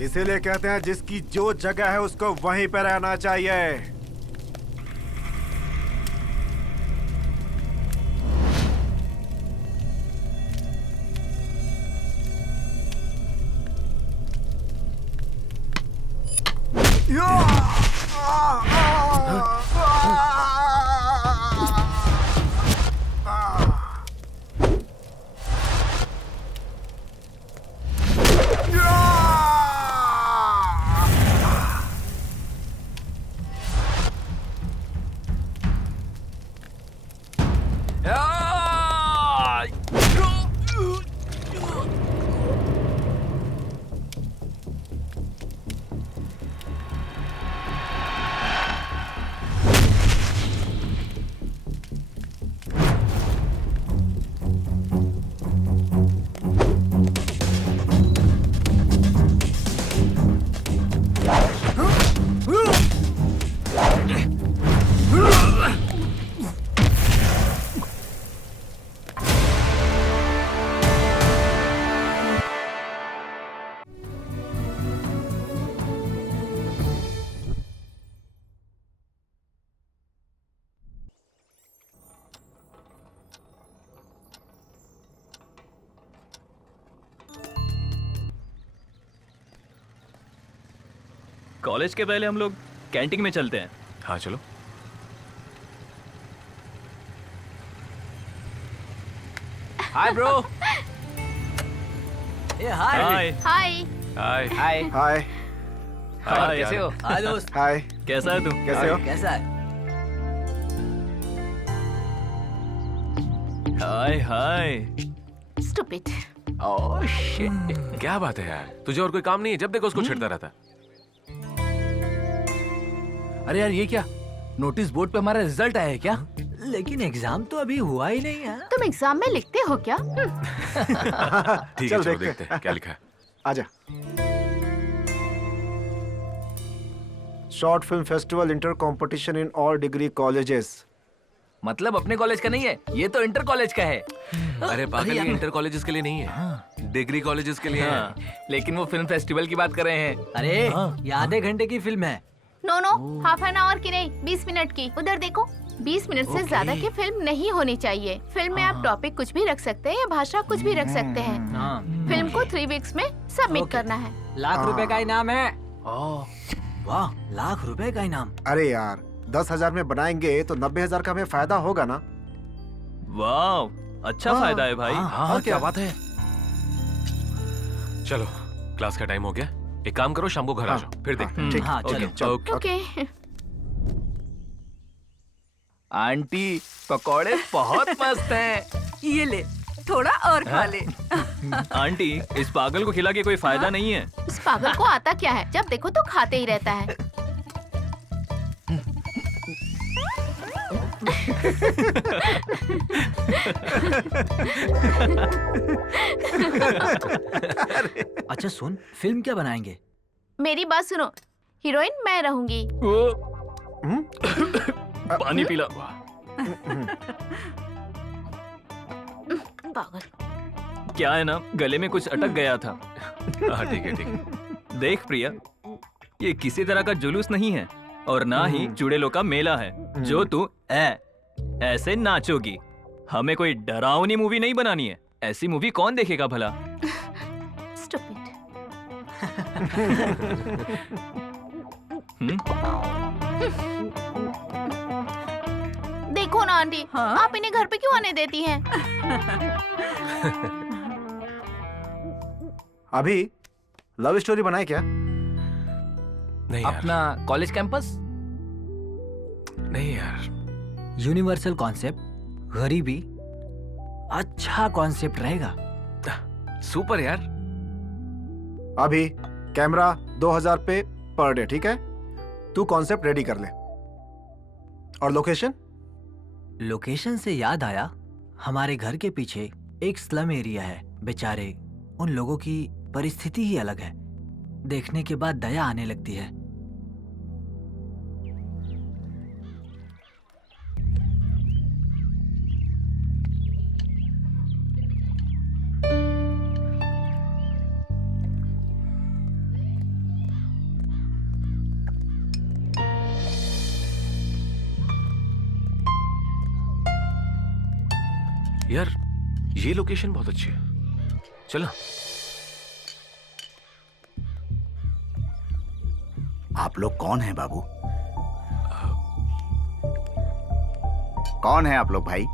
इसीलिए कहते हैं जिसकी जो जगह है उसको वहीं पे रहना चाहिए। कॉलेज के पहले हम लोग कैंटीन में चलते हैं। हाँ चलो। Hi bro. ये हाय। हाय हाय। हाय हाय। हाय हाय। कैसे हो? हाय दोस्त। हाय, कैसा है तू? कैसे हो? कैसा है? हाय हाय। स्टूपिड। Oh shit. क्या बात है यार, तुझे और कोई काम नहीं है? जब देखो उसको छेड़ता रहता। अरे यार ये क्या, नोटिस बोर्ड पे हमारा रिजल्ट आया है क्या? लेकिन एग्जाम तो अभी हुआ ही नहीं है। तुम एग्जाम में लिखते हो क्या? ठीक है चल चलो देखते देखते हैं क्या लिखा है। आजा। Short film festival inter competition in all degree colleges. मतलब अपने कॉलेज का नहीं है, ये तो इंटर कॉलेज का है। अरे पागल, ये इंटर कॉलेजेस के लिए नहीं है, डिग्री कॉलेजेस के लिए हाँ, है। लेकिन वो फिल्म फेस्टिवल की बात कर रहे हैं। अरे ये आधे घंटे की फिल्म है। नो हाफ एन आवर की नहीं, 20 मिनट की। उधर देखो, 20 मिनट से ज्यादा की फिल्म नहीं होनी चाहिए। फिल्म में आप टॉपिक कुछ भी रख सकते हैं या भाषा कुछ भी रख सकते हैं। हाँ। फिल्म को 3 वीक्स में सबमिट करना है। ₹1,00,000 का इनाम है। वाह, ₹1,00,000 का इनाम। अरे यार 10,000 में बनाएंगे तो 90,000 का हमें फायदा होगा ना। वाह, अच्छा फायदा है भाई। हाँ क्या बात है। चलो क्लास का टाइम हो गया, एक काम करो शाम को घर आ जाओ, फिर देखते हैं। ठीक, हाँ, चलो। ओके। ओके। आंटी पकौड़े बहुत मस्त हैं। ये ले, थोड़ा और खा ले। आंटी, इस पागल को खिला के कोई फायदा नहीं है। इस पागल को आता क्या है, जब देखो तो खाते ही रहता है। अच्छा सुन, फिल्म क्या बनाएंगे? मेरी बात सुनो, हीरोइन मैं रहूंगी। पानी पिला। पागल। क्या है ना, गले में कुछ अटक गया था। हाँ ठीक है ठीक है। देख प्रिया, ये किसी तरह का जुलूस नहीं है और ना ही चुड़ैलों का मेला है जो तू ऐसे नाचोगी। हमें कोई डरावनी मूवी नहीं बनानी है। ऐसी मूवी कौन देखेगा भला? Stupid। देखो ना आंटी, हाँ? आप इन्हें घर पे क्यों आने देती हैं? अभी लव स्टोरी बनाए क्या? नहीं यार, अपना कॉलेज कैंपस। नहीं यार। यूनिवर्सल कॉन्सेप्ट, गरीबी, अच्छा कॉन्सेप्ट रहेगा। सुपर यार। अभी कैमरा 2,000 पे पर डे, ठीक है? तू कॉन्सेप्ट रेडी कर ले। और लोकेशन? लोकेशन से याद आया, हमारे घर के पीछे एक स्लम एरिया है। बेचारे उन लोगों की परिस्थिति ही अलग है, देखने के बाद दया आने लगती है। यार ये लोकेशन बहुत अच्छी है, चल ना। आप लोग कौन हैं बाबू? कौन है आप लोग भाई?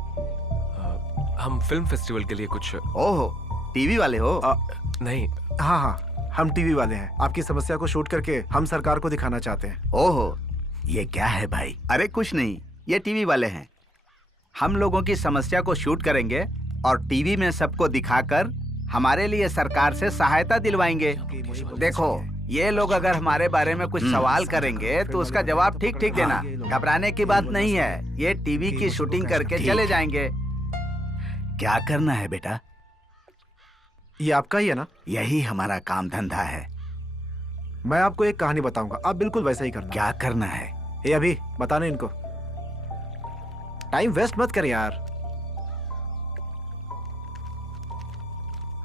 हम फिल्म फेस्टिवल के लिए कुछ ओहो, टीवी वाले हो? नहीं। हाँ हाँ, हम टीवी वाले हैं। आपकी समस्या को शूट करके हम सरकार को दिखाना चाहते हैं। ओहो, ये क्या है भाई? अरे कुछ नहीं, ये टीवी वाले हैं। हम लोगों की समस्या को शूट करेंगे और टीवी में सबको दिखाकर हमारे लिए सरकार से सहायता दिलवाएंगे। देखो, ये लोग अगर हमारे बारे में कुछ सवाल करेंगे तो उसका जवाब ठीक ठीक देना। घबराने की बात नहीं है, ये टीवी की शूटिंग करके चले जाएंगे। क्या करना है बेटा? ये आपका ही है ना? यही हमारा काम धंधा है। मैं आपको एक कहानी बताऊंगा, आप बिल्कुल वैसा ही करना। क्या करना है? ये अभी बताना इनको। टाइम वेस्ट मत कर यार।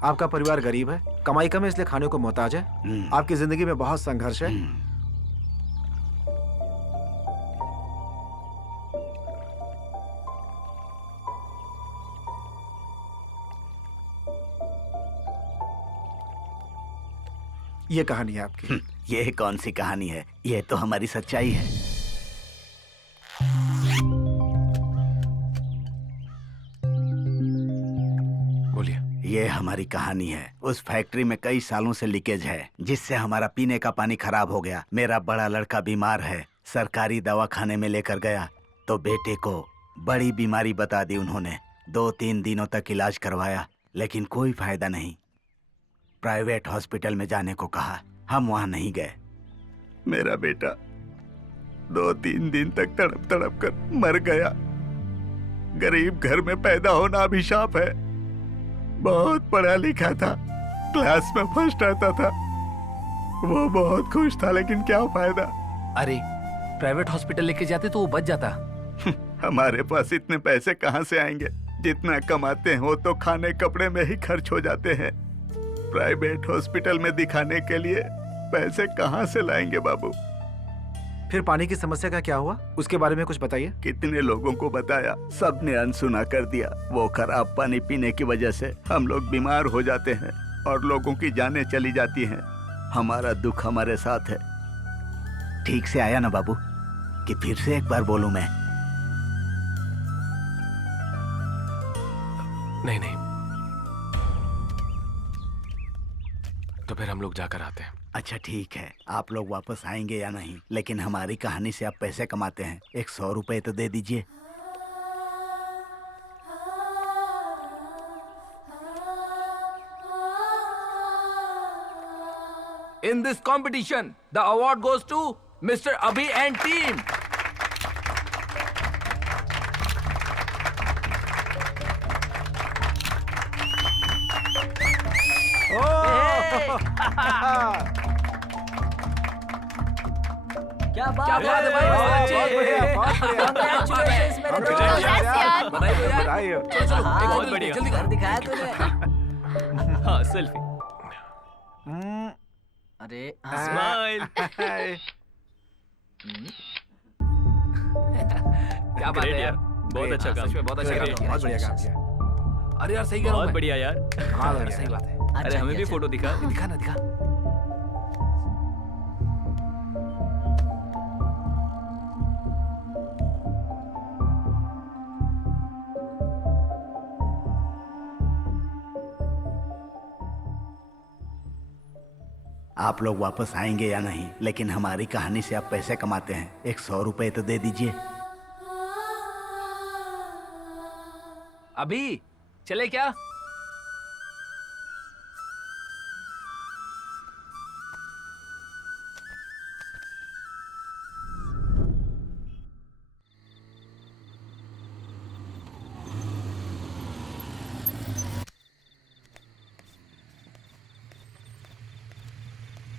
आपका परिवार गरीब है, कमाई कम है, इसलिए खाने को मोहताज है। आपकी जिंदगी में बहुत संघर्ष है। ये कहानी है आपकी। ये कौन सी कहानी है? ये तो हमारी सच्चाई है। बोलिए। ये हमारी कहानी है। उस फैक्ट्री में कई सालों से लीकेज है, जिससे हमारा पीने का पानी खराब हो गया। मेरा बड़ा लड़का बीमार है, सरकारी दवाखाने में लेकर गया तो बेटे को बड़ी बीमारी बता दी उन्होंने। 2-3 दिनों तक इलाज करवाया, लेकिन कोई फायदा नहीं। प्राइवेट हॉस्पिटल में जाने को कहा, हम वहां नहीं गए। मेरा बेटा 2-3 दिन तक तड़प तड़प कर मर गया। गरीब घर में पैदा होना अभिशाप है। बहुत पढ़ा लिखा था, क्लास में फर्स्ट आता था। वो बहुत खुश था, लेकिन क्या फायदा? अरे प्राइवेट हॉस्पिटल लेके जाते तो वो बच जाता। हमारे पास इतने पैसे कहाँ से आएंगे? जितना कमाते हैं वो तो खाने कपड़े में ही खर्च हो जाते हैं। प्राइवेट हॉस्पिटल में दिखाने के लिए पैसे कहाँ से लाएंगे बाबू? फिर पानी की समस्या का क्या हुआ, उसके बारे में कुछ बताइए। कितने लोगों को बताया, सबने अनसुना कर दिया। वो खराब पानी पीने की वजह से हम लोग बीमार हो जाते हैं और लोगों की जानें चली जाती हैं। हमारा दुख हमारे साथ है। ठीक से आया ना बाबू? कि फिर से एक बार बोलूं मैं? नहीं नहीं, तो फिर हम लोग जाकर आते हैं। अच्छा ठीक है, आप लोग वापस आएंगे या नहीं, लेकिन हमारी कहानी से आप पैसे कमाते हैं। 100 रुपए तो दे दीजिए। In this competition, the award goes to Mr. Abhi and team. क्या बात क्या बात है भाई, बहुत बढ़िया, बहुत बढ़िया। Congratulations मेरे दोस्त। Congrats यार। बधाई हो यार। बधाई हो। चलो चलो, हाँ, एक और बहुत ले, बढ़िया। जल्दी कर। दिखाया तूने। हाँ, सेल्फी। अरे स्माइल। क्या बात है यार, बहुत अच्छा काम। सच में बहुत अच्छा काम किया। बहुत बढ़िया काम किया। अरे यार सही कह रहा हूँ बहुत मैं। बढ़िया यार। हाँ, यार, बढ़िया। सही बात है। अरे अच्छा हमें भी किया, फोटो दिखा। दिखा ना, दिखा। आप लोग वापस आएंगे या नहीं, लेकिन हमारी कहानी से आप पैसे कमाते हैं। 100 रुपए तो दे दीजिए। अभी चले क्या?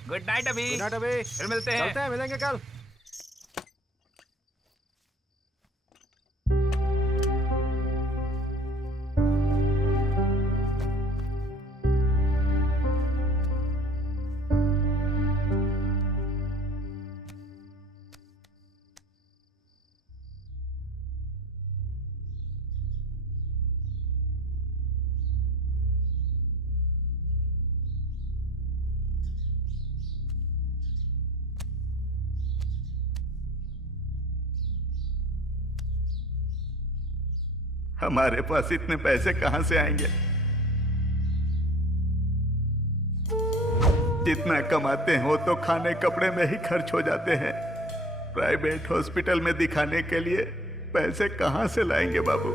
गुड नाइट अभी। गुड नाइट अभी। फिर मिलते हैं। चलते हैं, मिलेंगे कल। हमारे पास इतने पैसे कहाँ से आएंगे? जितना कमाते हैं वो तो खाने कपड़े में ही खर्च हो जाते हैं। प्राइवेट हॉस्पिटल में दिखाने के लिए पैसे कहाँ से लाएंगे बाबू?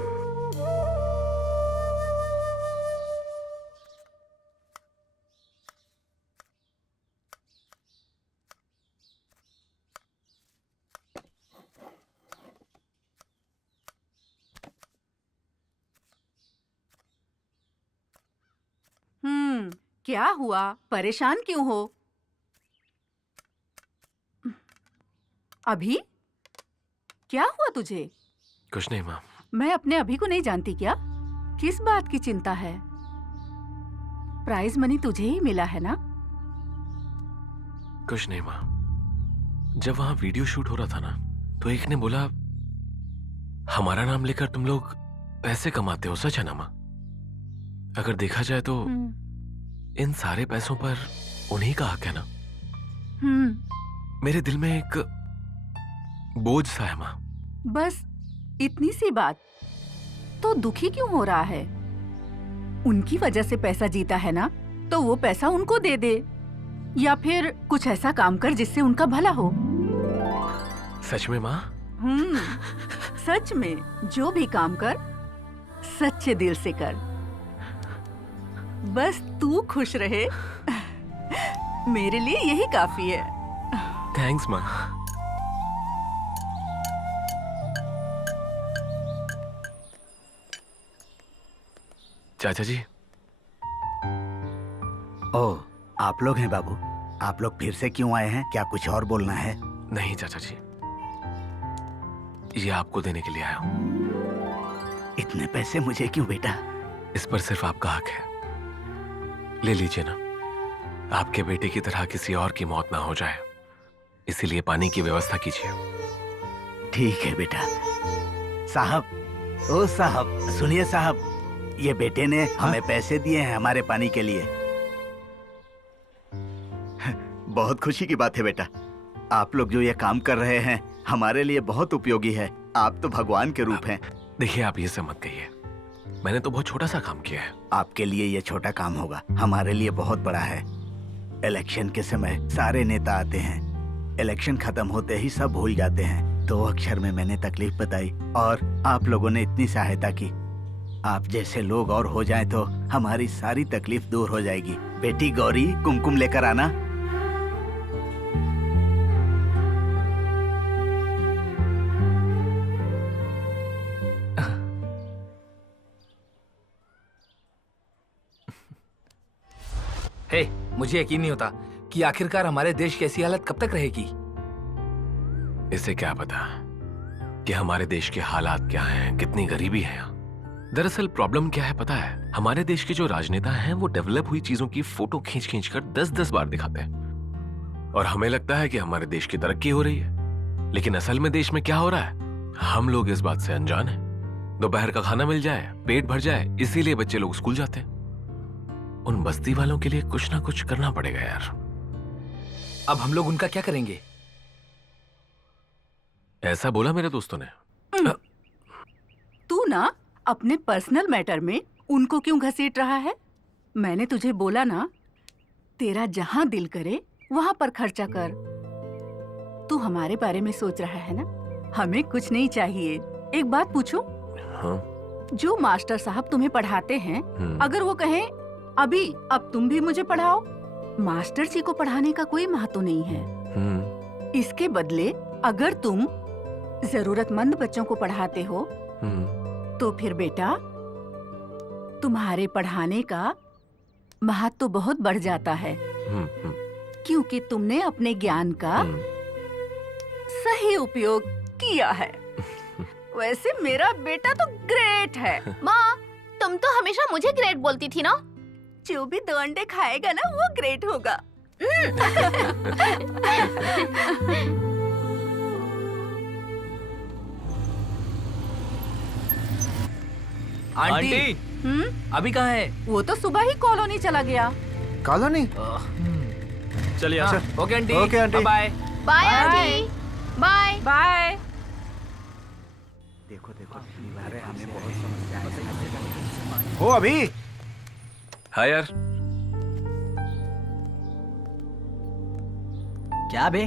क्या हुआ? परेशान क्यों हो? अभी क्या हुआ तुझे? कुछ नहीं माँ। मैं अपने अभी को नहीं जानती क्या? किस बात की चिंता है? प्राइज मनी तुझे ही मिला है ना? कुछ नहीं माँ। जब वहां वीडियो शूट हो रहा था ना, तो एक ने बोला हमारा नाम लेकर तुम लोग पैसे कमाते हो। सच है ना माँ? अगर देखा जाए तो इन सारे पैसों पर उन्हीं का हक है ना। मेरे दिल में एक बोझ सा है माँ। बस इतनी सी बात, तो दुखी क्यों हो रहा है? उनकी वजह से पैसा जीता है ना, तो वो पैसा उनको दे दे, या फिर कुछ ऐसा काम कर जिससे उनका भला हो। सच में माँ? सच में जो भी काम कर सच्चे दिल से कर। बस तू खुश रहे, मेरे लिए यही काफी है। थैंक्स माँ। चाचा जी। ओह, आप लोग हैं बाबू? आप लोग फिर से क्यों आए हैं? क्या कुछ और बोलना है? नहीं चाचा जी, ये आपको देने के लिए आया हूँ। इतने पैसे मुझे क्यों बेटा? इस पर सिर्फ आपका हक है। ले लीजिए ना। आपके बेटे की तरह किसी और की मौत ना हो जाए, इसीलिए पानी की व्यवस्था कीजिए। ठीक है बेटा। साहब, ओ साहब, सुनिए साहब, ये बेटे ने हमें पैसे दिए हैं हमारे पानी के लिए। बहुत खुशी की बात है बेटा। आप लोग जो ये काम कर रहे हैं हमारे लिए बहुत उपयोगी है। आप तो भगवान के रूप हैं। देखिए, आप ये सब मत कहिए। मैंने तो बहुत छोटा सा काम किया है। आपके लिए ये छोटा काम होगा, हमारे लिए बहुत बड़ा है। इलेक्शन के समय सारे नेता आते हैं, इलेक्शन खत्म होते ही सब भूल जाते हैं। 2 अक्षर में मैंने तकलीफ बताई और आप लोगों ने इतनी सहायता की। आप जैसे लोग और हो जाएं तो हमारी सारी तकलीफ दूर हो जाएगी। बेटी गौरी, कुमकुम लेकर आना। हे, मुझे यकीन नहीं होता कि आखिरकार हमारे देश की ऐसी हालत कब तक रहेगी। इसे क्या पता कि हमारे देश के हालात क्या हैं, कितनी गरीबी है यहाँ। दरअसल प्रॉब्लम क्या है पता है? हमारे देश के जो राजनेता हैं वो डेवलप हुई चीजों की फोटो खींच खींच कर 10-10 बार दिखाते हैं, और हमें लगता है कि हमारे देश की तरक्की हो रही है। लेकिन असल में देश में क्या हो रहा है, हम लोग इस बात से अनजान हैं। दोपहर का खाना मिल जाए, पेट भर जाए, इसीलिए बच्चे लोग स्कूल जाते हैं। उन बस्ती वालों के लिए कुछ ना कुछ करना पड़ेगा यार। अब हम लोग उनका क्या करेंगे? ऐसा बोला मेरे दोस्तों ने। तू ना अपने पर्सनल मैटर में उनको क्यों घसीट रहा है? मैंने तुझे बोला ना, तेरा जहां दिल करे वहां पर खर्चा कर। तू हमारे बारे में सोच रहा है ना? हमें कुछ नहीं चाहिए। एक बात पूछूं? हाँ? जो मास्टर साहब तुम्हें पढ़ाते हैं, अगर वो कहें अभी अब तुम भी मुझे पढ़ाओ, मास्टर जी को पढ़ाने का कोई महत्व नहीं है। इसके बदले अगर तुम जरूरतमंद बच्चों को पढ़ाते हो तो फिर बेटा तुम्हारे पढ़ाने का महत्व तो बहुत बढ़ जाता है, क्योंकि तुमने अपने ज्ञान का सही उपयोग किया है। वैसे मेरा बेटा तो ग्रेट है। माँ, तुम तो हमेशा मुझे ग्रेट बोलती थी ना। जो भी 2 अंडे खाएगा ना वो ग्रेट होगा। आंटी, अभी कहाँ है? वो तो सुबह ही कॉलोनी चला गया। कॉलोनी? चलिए हाँ, okay aunty. Okay aunty. Bye. Bye aunty. Bye. Bye. देखो देखो, हमें बहुत समस्या हो अभी हाँ यार, क्या बे,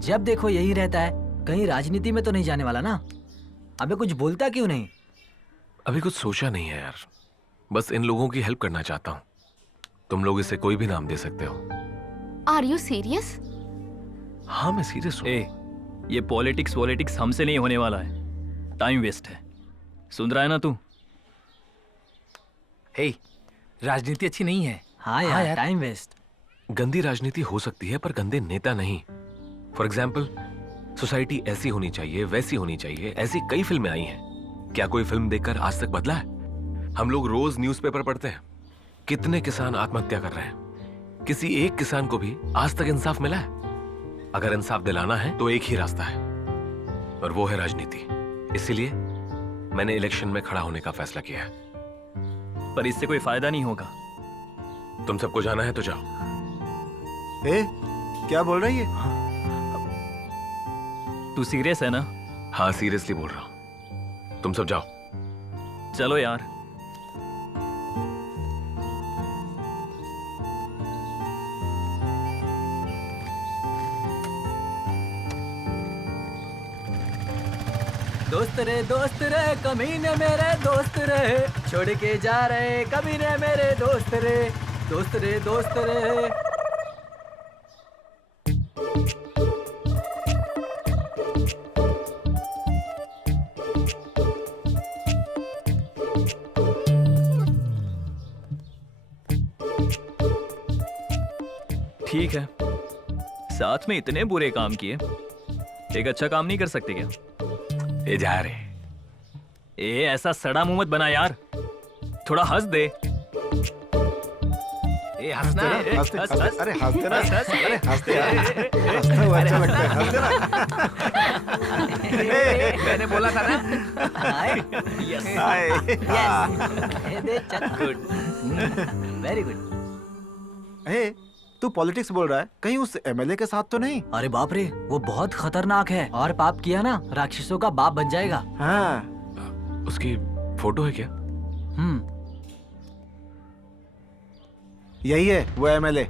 जब देखो यही रहता है, कहीं राजनीति में तो नहीं जाने वाला ना? अबे कुछ बोलता क्यों नहीं? अभी कुछ सोचा नहीं है यार, बस इन लोगों की हेल्प करना चाहता हूँ। तुम लोग इसे कोई भी नाम दे सकते हो। Are you serious? हाँ मैं सीरियस हूँ। ए, ये पॉलिटिक्स हमसे नहीं होने वाला है, टाइम वेस्ट है। सुन रहा है ना तू? हे, राजनीति अच्छी नहीं है। हाँ यार, टाइम वेस्ट। गंदी राजनीति हो सकती है पर गंदे नेता नहीं। फॉर एग्जाम्पल, सोसाइटी ऐसी होनी चाहिए, वैसी होनी चाहिए, ऐसी कई फिल्में आई हैं। क्या कोई फिल्म देखकर आज तक बदला है? हम लोग रोज न्यूज़पेपर पढ़ते हैं, कितने किसान आत्महत्या कर रहे हैं। किसी एक किसान को भी आज तक इंसाफ मिला है? अगर इंसाफ दिलाना है तो एक ही रास्ता है, और वो है राजनीति। इसीलिए मैंने इलेक्शन में खड़ा होने का फैसला किया है। पर इससे कोई फायदा नहीं होगा। तुम सबको जाना है तो जाओ। ए, क्या बोल रही है? तू सीरियस है ना? हाँ सीरियसली बोल रहा हूं, तुम सब जाओ। चलो यार। दोस्त रे कमीने मेरे दोस्त रे, छोड़ के जा रहे कमीने मेरे दोस्त रे, दोस्त रे दोस्त रे। ठीक है, साथ में इतने बुरे काम किए, एक अच्छा काम नहीं कर सकते क्या? ये जा रहे। ए, ऐसा सड़ा मुंह मत बना यार, थोड़ा हंस दे। ए, हंसना। हंसते, हंस, हंसते, हंस। अरे हंसते ना, हंस, हंस। अरे हंसते यार, हंसते हुआ अच्छा लगता है, हंसते ना। मैंने बोला था ना। Yes, hi. Good. Very good. ए, तू पॉलिटिक्स बोल रहा है, कहीं उस एमएलए के साथ तो नहीं? अरे बाप रे, वो बहुत खतरनाक है, और पाप किया ना राक्षसों का बाप बन जाएगा। हाँ। उसकी फोटो है क्या? यही है वो एमएलए।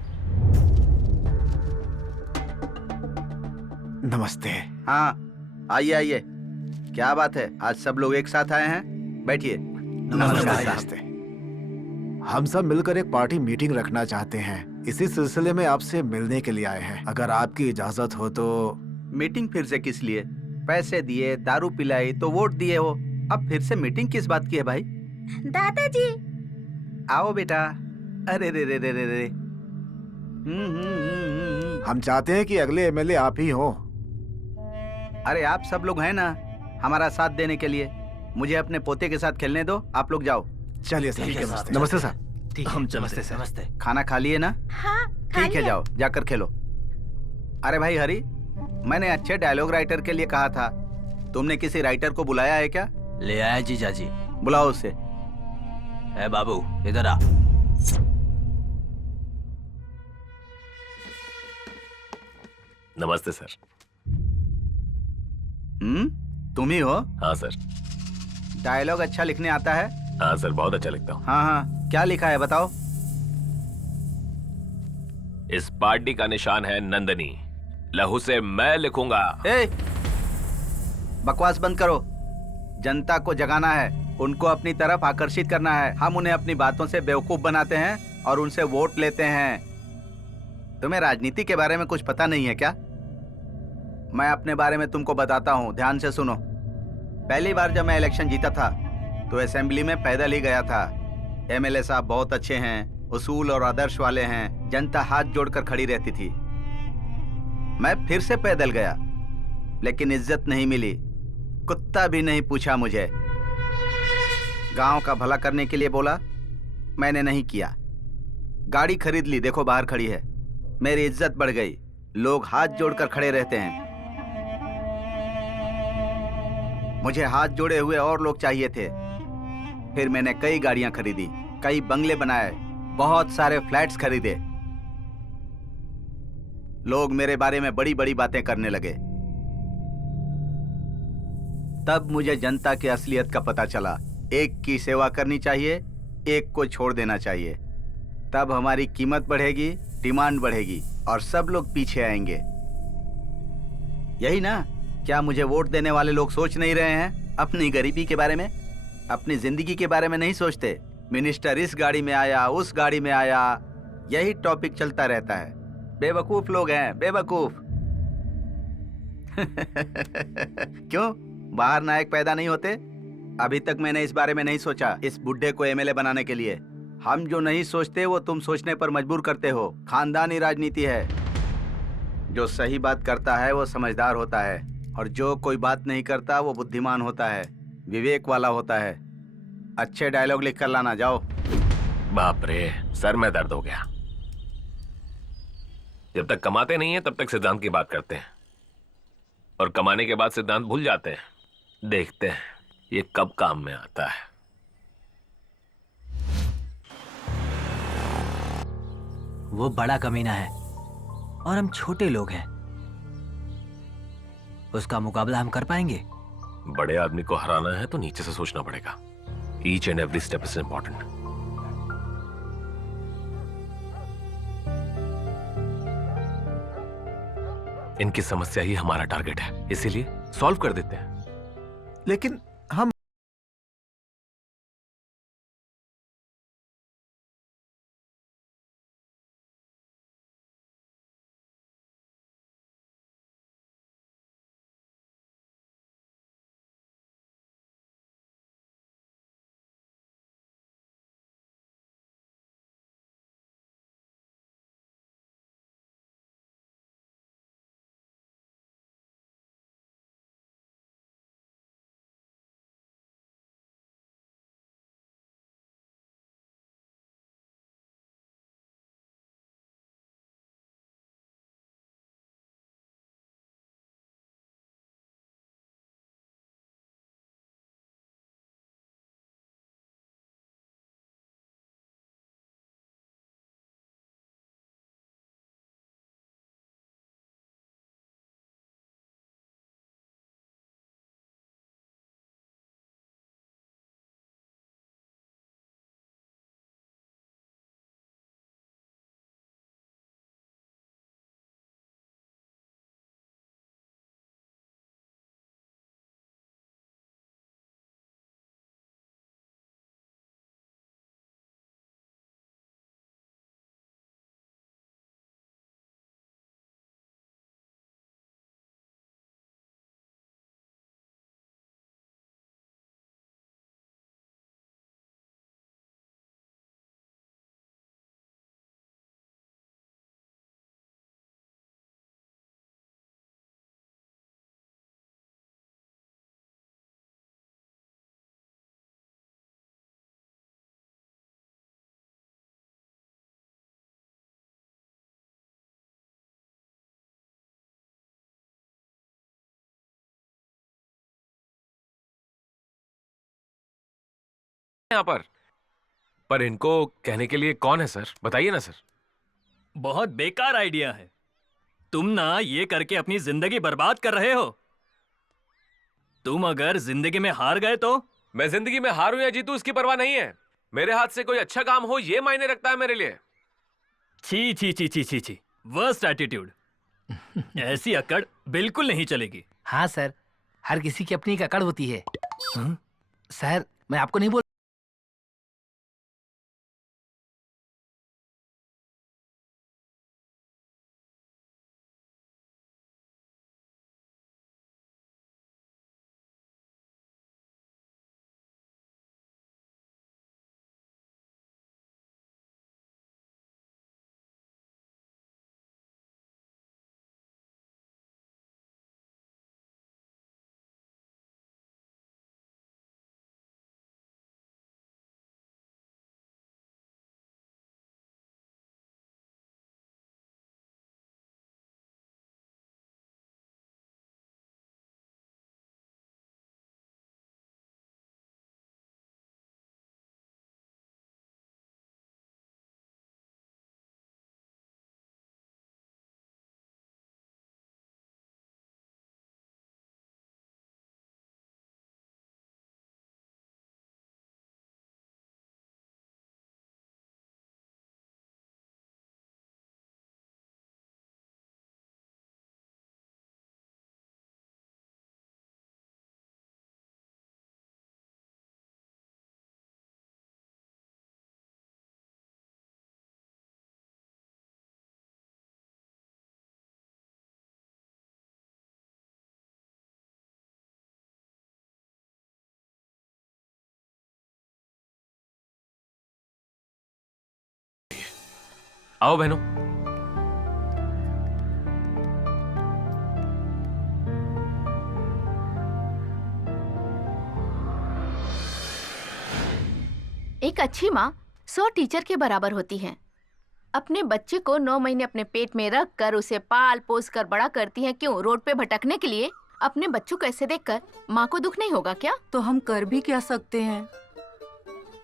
नमस्ते। हाँ, आइए आइए। क्या बात है, आज सब लोग एक साथ आए हैं? बैठिए। नमस्ते। हम सब मिलकर एक पार्टी मीटिंग रखना चाहते हैं, इसी सिलसिले में आपसे मिलने के लिए आए हैं। अगर आपकी इजाजत हो तो। मीटिंग फिर से किस लिए? पैसे दिए, दारू पिलाई तो वोट दिए हो, अब फिर से मीटिंग किस बात की है भाई? दादाजी। आओ बेटा। अरे रे रे रे रे रे। हम चाहते हैं कि अगले एमएलए आप ही हो। अरे आप सब लोग हैं ना हमारा साथ देने के लिए। मुझे अपने पोते के साथ खेलने दो, आप लोग जाओ। चलिए सर। ठीक है साहब। नमस्ते साहब। ठीक है, हम चलते नमस्ते हैं। सर। नमस्ते। खाना खा लिए ना? हाँ, ठीक है, जाओ जाकर खेलो। अरे भाई हरी, मैंने अच्छे डायलॉग राइटर के लिए कहा था, तुमने किसी राइटर को बुलाया है क्या? ले आया जीजा जी। बुलाओ उसे। ए बाबू, इधर आ। नमस्ते सर। तुम ही हो? हाँ सर। डायलॉग अच्छा लिखने आता है? हाँ सर, बहुत अच्छा लिखता हूँ। हाँ हाँ, क्या लिखा है बताओ। इस पार्टी का निशान है नंदनी, लहू से मैं लिखूंगा। ए, बकवास बंद करो। जनता को जगाना है, उनको अपनी तरफ आकर्षित करना है। हम उन्हें अपनी बातों से बेवकूफ बनाते हैं और उनसे वोट लेते हैं। तुम्हें राजनीति के बारे में कुछ पता नहीं है क्या? मैं अपने बारे में तुमको बताता हूँ, ध्यान से सुनो। पहली बार जब मैं इलेक्शन जीता था तो असेंबली में पैदल ही गया था। एमएलए साहब बहुत अच्छे हैं, उसूल और आदर्श वाले हैं, जनता हाथ जोड़कर खड़ी रहती थी। मैं फिर से पैदल गया, लेकिन इज्जत नहीं मिली, कुत्ता भी नहीं पूछा मुझे। गांव का भला करने के लिए बोला, मैंने नहीं किया। गाड़ी खरीद ली, देखो बाहर खड़ी है। मेरी इज्जत बढ़ गई, लोग हाथ जोड़कर खड़े रहते हैं। मुझे हाथ जोड़े हुए और लोग चाहिए थे। फिर मैंने कई गाड़ियां खरीदी, कई बंगले बनाए, बहुत सारे फ्लैट्स खरीदे। लोग मेरे बारे में बड़ी बड़ी बातें करने लगे। तब मुझे जनता की असलियत का पता चला। एक की सेवा करनी चाहिए, एक को छोड़ देना चाहिए। तब हमारी कीमत बढ़ेगी, डिमांड बढ़ेगी और सब लोग पीछे आएंगे। यही ना? क्या मुझे वोट देने वाले लोग सोच नहीं रहे हैं अपनी गरीबी के बारे में, अपनी जिंदगी के बारे में नहीं सोचते? मिनिस्टर इस गाड़ी में आया, उस गाड़ी में आया, यही टॉपिक चलता रहता है। बेवकूफ लोग हैं, बेवकूफ। क्यों बाहर नायक पैदा नहीं होते? अभी तक मैंने इस बारे में नहीं सोचा इस बुड्ढे को एमएलए बनाने के लिए। हम जो नहीं सोचते वो तुम सोचने पर मजबूर करते हो। खानदानी राजनीति है। जो सही बात करता है वो समझदार होता है और जो कोई बात नहीं करता वो बुद्धिमान होता है, विवेक वाला होता है। अच्छे डायलॉग लिख कर लाना, जाओ। बाप रे, सर में दर्द हो गया। जब तक कमाते नहीं है तब तक सिद्धांत की बात करते हैं और कमाने के बाद सिद्धांत भूल जाते हैं। देखते हैं ये कब काम में आता है। वो बड़ा कमीना है और हम छोटे लोग हैं। उसका मुकाबला हम कर पाएंगे? बड़े आदमी को हराना है तो नीचे से सोचना पड़ेगा। Each and every step is important. इनकी समस्या ही हमारा टारगेट है, इसीलिए सॉल्व कर देते हैं। लेकिन हम यहाँ पर इनको कहने के लिए कौन है सर? बताइए ना सर। बहुत बेकार आइडिया है। तुम ना ये करके अपनी जिंदगी बर्बाद कर रहे हो। तुम अगर जिंदगी में हार गए तो? मैं जिंदगी में हारूं या जीतूं इसकी परवाह नहीं है। मेरे हाथ से कोई अच्छा काम हो ये मायने रखता है मेरे लिए। छी छी छी छी छी छी, वर्स्ट एटीट्यूड। ऐसी अकड़ बिल्कुल नहीं चलेगी। हाँ सर, हर किसी की अपनी एक अकड़ होती है। सर, मैं आपको नहीं बोल आओ बहनों। एक अच्छी माँ 100 टीचर के बराबर होती है। अपने बच्चे को 9 महीने अपने पेट में रख कर उसे पाल पोस कर बड़ा करती है। क्यों? रोड पे भटकने के लिए? अपने बच्चों को ऐसे देखकर माँ को दुख नहीं होगा क्या? तो हम कर भी क्या सकते हैं?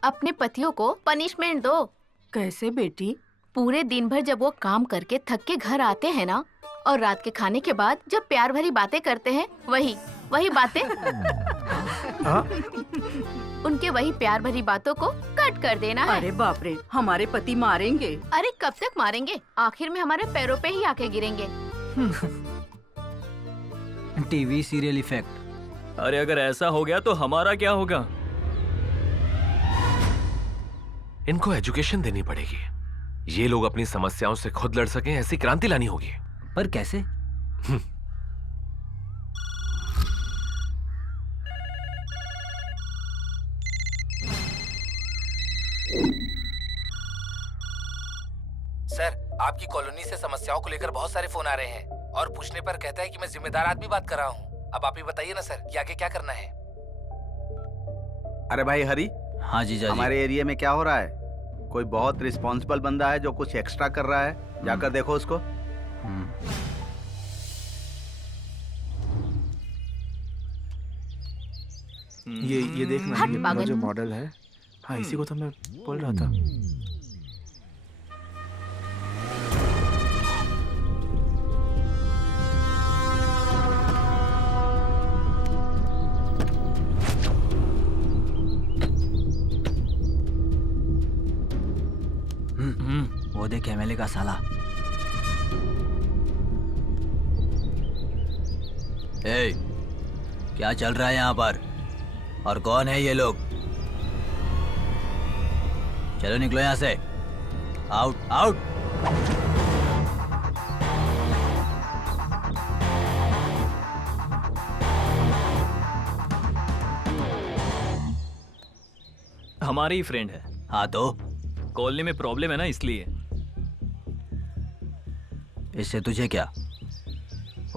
अपने पतियों को पनिशमेंट दो। कैसे बेटी? पूरे दिन भर जब वो काम करके थक के घर आते हैं ना, और रात के खाने के बाद जब प्यार भरी बातें करते हैं, वही बातें उनके वही प्यार भरी बातों को कट कर देना है। अरे बाप रे, हमारे पति मारेंगे। अरे कब तक मारेंगे? आखिर में हमारे पैरों पे ही आके गिरेंगे। TV serial effect. अरे अगर ऐसा हो गया तो हमारा क्या होगा? इनको एजुकेशन देनी पड़ेगी। ये लोग अपनी समस्याओं से खुद लड़ सकें, ऐसी क्रांति लानी होगी। पर कैसे? सर, आपकी कॉलोनी से समस्याओं को लेकर बहुत सारे फोन आ रहे हैं और पूछने पर कहता है कि मैं जिम्मेदार आदमी बात कर रहा हूँ। अब आप ही बताइए ना सर कि आगे क्या करना है। अरे भाई हरी, हाँ जीजा जी। हमारे एरिया में क्या हो रहा है? कोई बहुत रिस्पॉन्सिबल बंदा है जो कुछ एक्स्ट्रा कर रहा है, जाकर देखो उसको। ये देखना, हट ये अपना पागल। जो मॉडल है, हाँ इसी को तो मैं बोल रहा था। वो देख एमएलए का साला। ए, क्या चल रहा है यहाँ पर? और कौन है ये लोग? चलो निकलो यहाँ से। Out out. हमारे ही फ्रेंड है। हाँ तो कॉलोनी में प्रॉब्लम है ना, इसलिए। इससे तुझे क्या?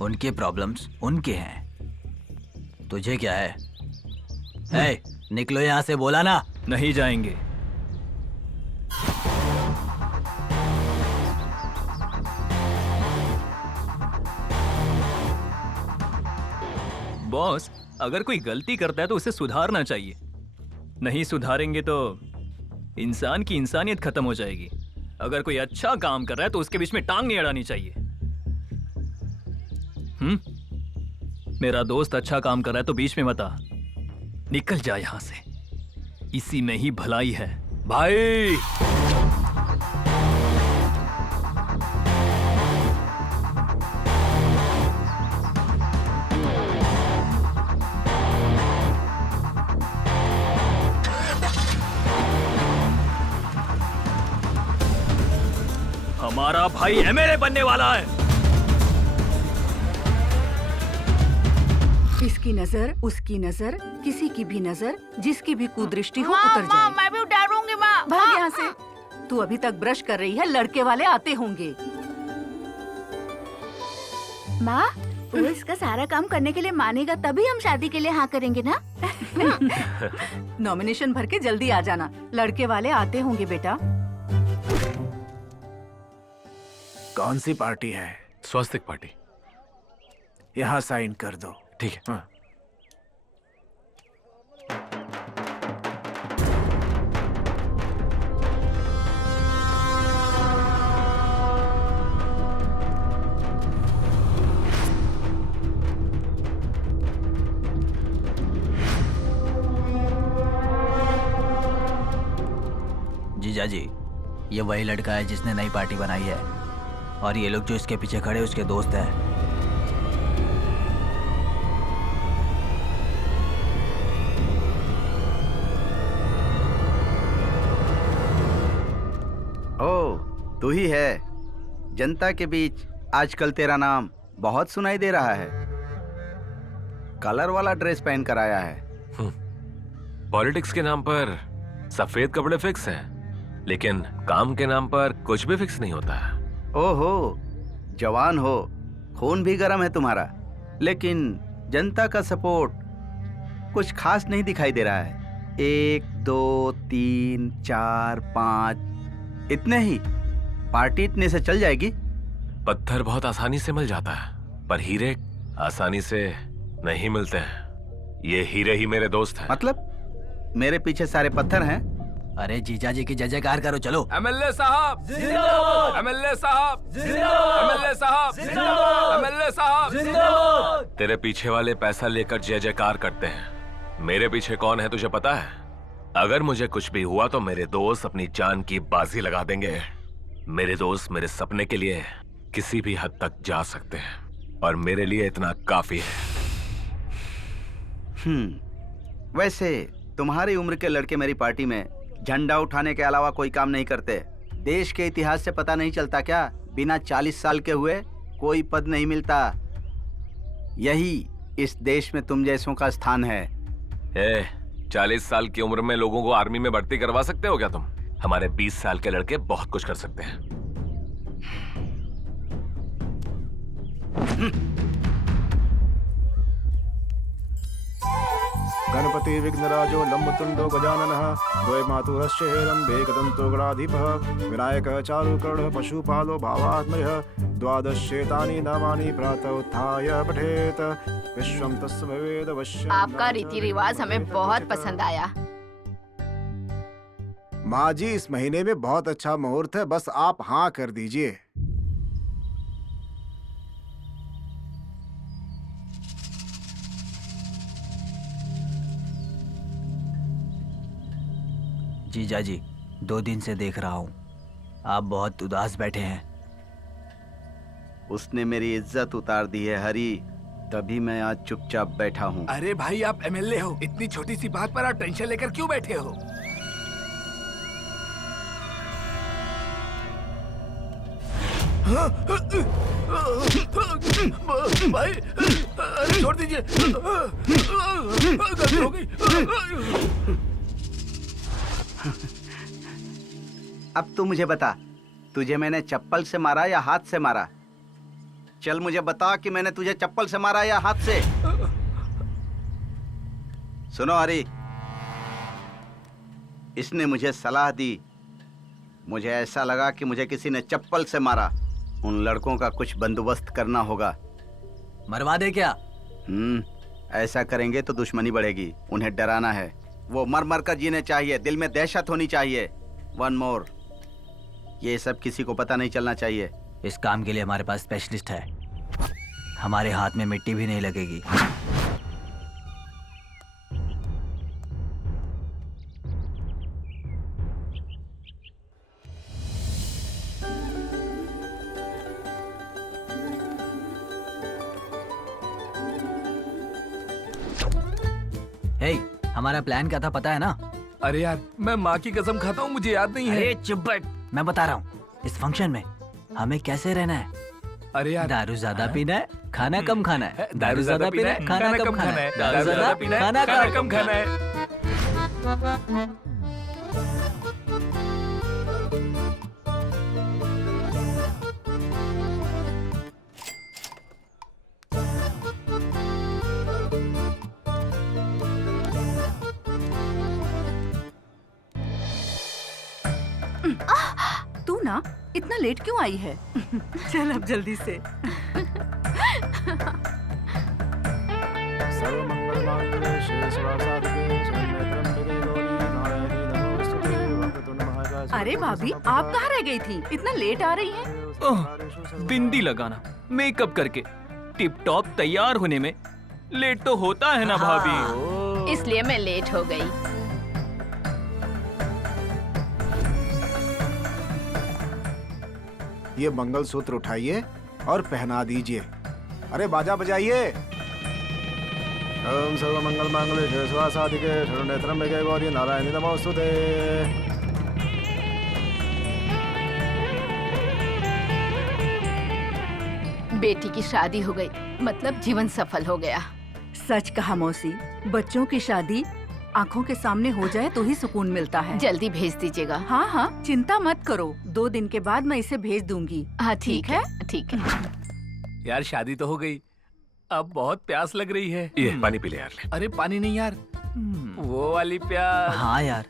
उनके प्रॉब्लम्स उनके हैं, तुझे क्या है? ए, निकलो यहाँ से, बोला ना। नहीं जाएंगे। बॉस, अगर कोई गलती करता है तो उसे सुधारना चाहिए। नहीं सुधारेंगे तो इंसान की इंसानियत खत्म हो जाएगी। अगर कोई अच्छा काम कर रहा है तो उसके बीच में टांग नहीं अड़ानी चाहिए। मेरा दोस्त अच्छा काम कर रहा है तो बीच में मत आ। निकल जा यहां से, इसी में ही भलाई है भाई। हमारा भाई एमएलए बनने वाला है। इसकी नजर, उसकी नजर, किसी की भी नजर, जिसकी भी कुदृष्टि हो माँ, उतर माँ, जाए। मैं भी डरूंगी माँ। भाग यहाँ से। तू अभी तक ब्रश कर रही है, लड़के वाले आते होंगे। माँ, वो इसका सारा काम करने के लिए मानेगा तभी हम शादी के लिए हाँ करेंगे ना। नॉमिनेशन भर के जल्दी आ जाना, लड़के वाले आते होंगे बेटा। कौन सी पार्टी है? स्वास्तिक पार्टी। यहाँ साइन कर दो। ठीक है। हाँ। जीजा जी, ये वही लड़का है जिसने नई पार्टी बनाई है, और ये लोग जो इसके पीछे खड़े उसके दोस्त हैं। ओ, तू ही है। जनता के बीच आजकल तेरा नाम बहुत सुनाई दे रहा है। कलर वाला ड्रेस पहन कर आया है। पॉलिटिक्स के नाम पर सफेद कपड़े फिक्स हैं, लेकिन काम के नाम पर कुछ भी फिक्स नहीं होता है। ओहो, जवान हो, खून भी गर्म है तुम्हारा, लेकिन जनता का सपोर्ट कुछ खास नहीं दिखाई दे रहा है। 1 2 3 4 5 इतने ही? पार्टी इतने से चल जाएगी? पत्थर बहुत आसानी से मिल जाता है, पर हीरे आसानी से नहीं मिलते हैं। ये हीरे ही मेरे दोस्त हैं। मतलब मेरे पीछे सारे पत्थर हैं? अरे जीजा जी की जय जयकार करो, चलो। एमएलए साहब जिंदाबाद, एमएलए साहब जिंदाबाद, एमएलए साहब जिंदाबाद, एमएलए साहब जिंदाबाद। तेरे पीछे वाले पैसा लेकर जय जयकार करते हैं, मेरे पीछे कौन है तुझे पता है? अगर मुझे कुछ भी हुआ तो मेरे दोस्त अपनी जान की बाजी लगा देंगे। मेरे दोस्त मेरे सपने के लिए किसी भी हद तक जा सकते हैं और मेरे लिए इतना काफी है। वैसे तुम्हारी उम्र के लड़के मेरी पार्टी में झंडा उठाने के अलावा कोई काम नहीं करते। देश के इतिहास से पता नहीं चलता क्या? बिना 40 साल के हुए कोई पद नहीं मिलता। यही इस देश में तुम जैसों का स्थान है। 40 साल की उम्र में लोगों को आर्मी में भर्ती करवा सकते हो क्या तुम? हमारे 20 साल के लड़के बहुत कुछ कर सकते हैं। गणपति विघ्नराजो लंबतुंडो गजाननः द्वय मातुरस्य हेरम्बे गदन्तो गणाधिपः विनायकः चारुकर्णः पशुपालो भावात्मजः द्वादशेतानि नामानि प्रातः उत्थाय पठेत विश्वं तस्य भवेद् अवश्यम्। आपका रीति रिवाज हमें बहुत पसंद आया। माँ जी, इस महीने में बहुत अच्छा मुहूर्त है, बस आप हाँ कर दीजिए। जीजा जी, 2 दिन से देख रहा हूँ आप बहुत उदास बैठे हैं। उसने मेरी इज्जत उतार दी है हरी, तभी मैं आज चुपचाप बैठा हूँ। अरे भाई, आप एमएलए हो, इतनी छोटी सी बात पर आप टेंशन लेकर क्यों बैठे हो? भाई, अरे छोड़ दीजिए, गलती हो गई। अब तू मुझे बता, तुझे मैंने चप्पल से मारा या हाथ से मारा? चल मुझे बता कि मैंने तुझे चप्पल से मारा या हाथ से। सुनो हरी, इसने मुझे सलाह दी, मुझे ऐसा लगा कि मुझे किसी ने चप्पल से मारा। उन लड़कों का कुछ बंदोबस्त करना होगा। मरवा दे क्या? ऐसा करेंगे तो दुश्मनी बढ़ेगी। उन्हें डराना है, वो मर मर कर जीने चाहिए, दिल में दहशत होनी चाहिए। वन मोर, ये सब किसी को पता नहीं चलना चाहिए। इस काम के लिए हमारे पास स्पेशलिस्ट है, हमारे हाथ में मिट्टी भी नहीं लगेगी। हे, हमारा प्लान क्या था पता है ना? अरे यार, मैं माँ की कसम खाता हूँ, मुझे याद नहीं है। अरे चुप बैठ, मैं बता रहा हूँ। इस फंक्शन में हमें कैसे रहना है? अरे यार, दारू ज्यादा पीना है, खाना कम खाना है। दारू ज्यादा पीना है, खाना कम खाना है। दारू ज्यादा पीना है, खाना कम खाना है। तू ना इतना लेट क्यों आई है? चल अब जल्दी से। अरे भाभी, आप कहाँ रह गई थी? इतना लेट आ रही हैं? बिंदी लगाना, मेकअप करके टिप टॉप तैयार होने में लेट तो होता है ना भाभी। इसलिए मैं लेट हो गई। ये मंगलसूत्र उठाइए और पहना दीजिए। अरे बाजा बजाइए। ओम सर्व मंगल मांगल्ये शिवे सर्वासाधिके शरण्ये त्र्यंबके गौरी नारायणी नमोस्तुते। बेटी की शादी हो गई, मतलब जीवन सफल हो गया। सच कहा मौसी, बच्चों की शादी आँखों के सामने हो जाए तो ही सुकून मिलता है। जल्दी भेज दीजिएगा। हाँ हाँ, चिंता मत करो, 2 दिन के बाद मैं इसे भेज दूंगी। हाँ ठीक है, ठीक है। यार शादी तो हो गई, अब बहुत प्यास लग रही है। ये पानी पी ले यार ले। अरे पानी नहीं यार, वो वाली प्यास। हाँ यार,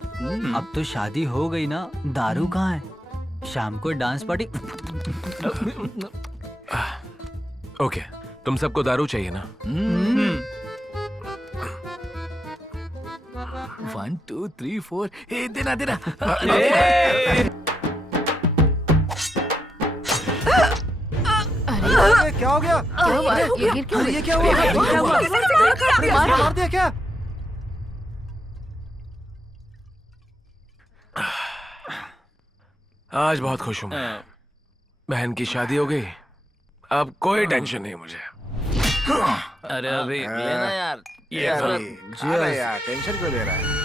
अब तो शादी हो गई ना, दारू कहाँ है? शाम को डांस पार्टी। ओके, तुम सबको दारू चाहिए ना? 1 2 3 4, ए देना देना। अरे क्या हो गया? क्या हुआ? ये गिर क्यों गई? ये क्या हुआ? क्या हुआ? मार दिया क्या? आज बहुत खुश हूँ मैं। बहन की शादी हो गई, अब कोई टेंशन नहीं मुझे। अरे अभी लेना यार। अरे यार टेंशन क्यों ले रहा है?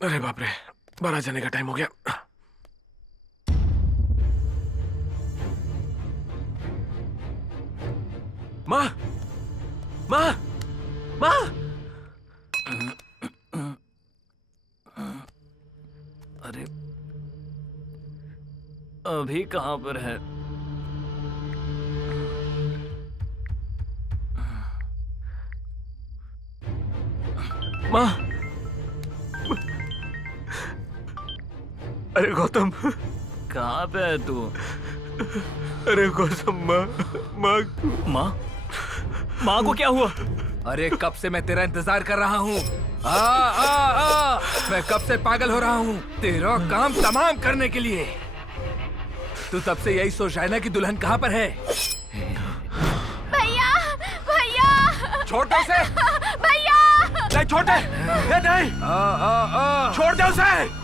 अरे बाप रे, बारात जाने का टाइम हो गया। माँ, माँ, माँ। अरे अभी कहाँ पर है? माँ, अरे गौतम, कहाँ पे है तू? अरे गौतम, माँ, माँ, माँ, माँ को क्या हुआ? अरे कब से मैं तेरा इंतजार कर रहा हूँ। मैं कब से पागल हो रहा हूँ तेरा काम तमाम करने के लिए। तू तब से यही सोच रहा है ना कि दुल्हन कहाँ पर है। भैया, भैया, छोटे से भैया। नहीं छोटे, नहीं, छोड़ दे उसे।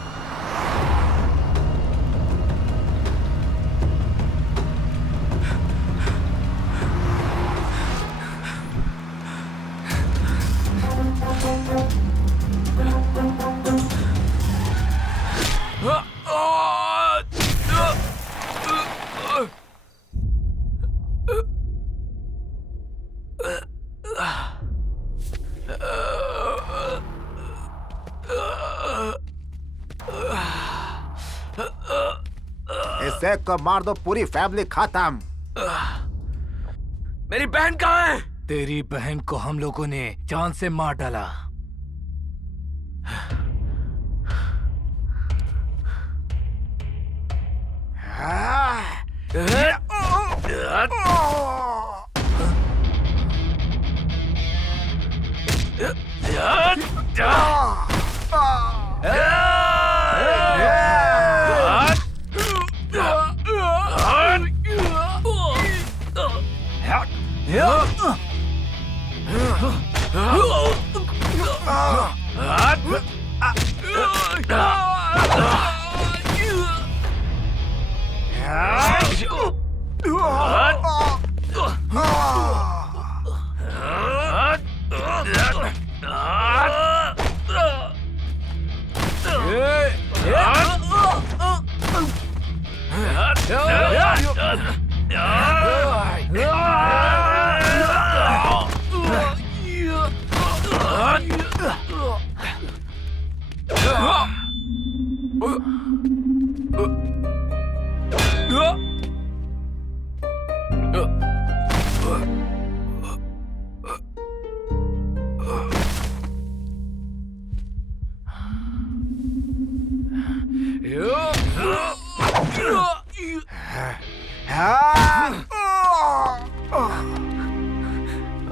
इससे को मार दो, पूरी फैमिली खत्म। मेरी बहन कहाँ है? तेरी बहन को हम लोगों ने जान से मार डाला।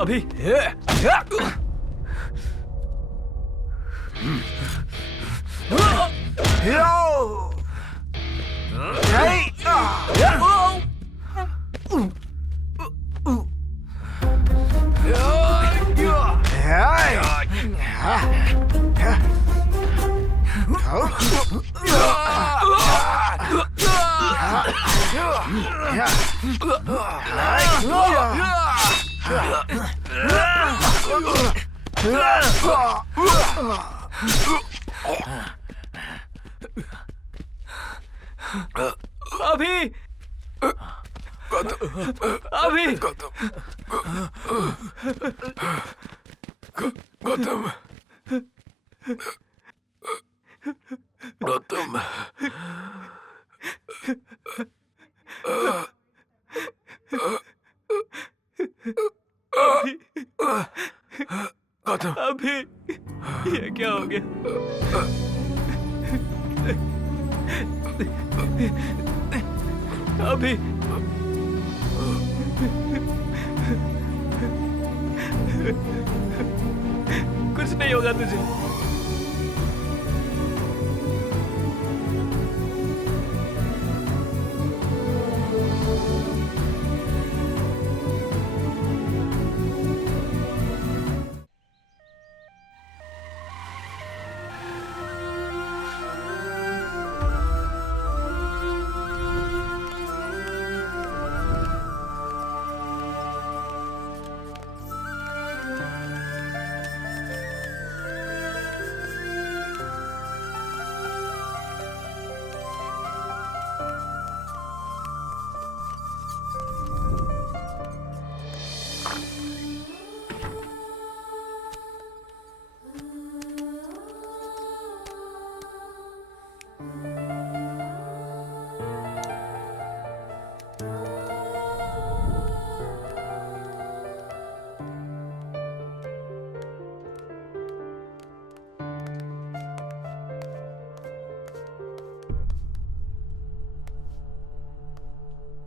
अभी अभी अभी गौतम गौतम गौतम अभी ये क्या हो गया? अभी कुछ नहीं होगा तुझे।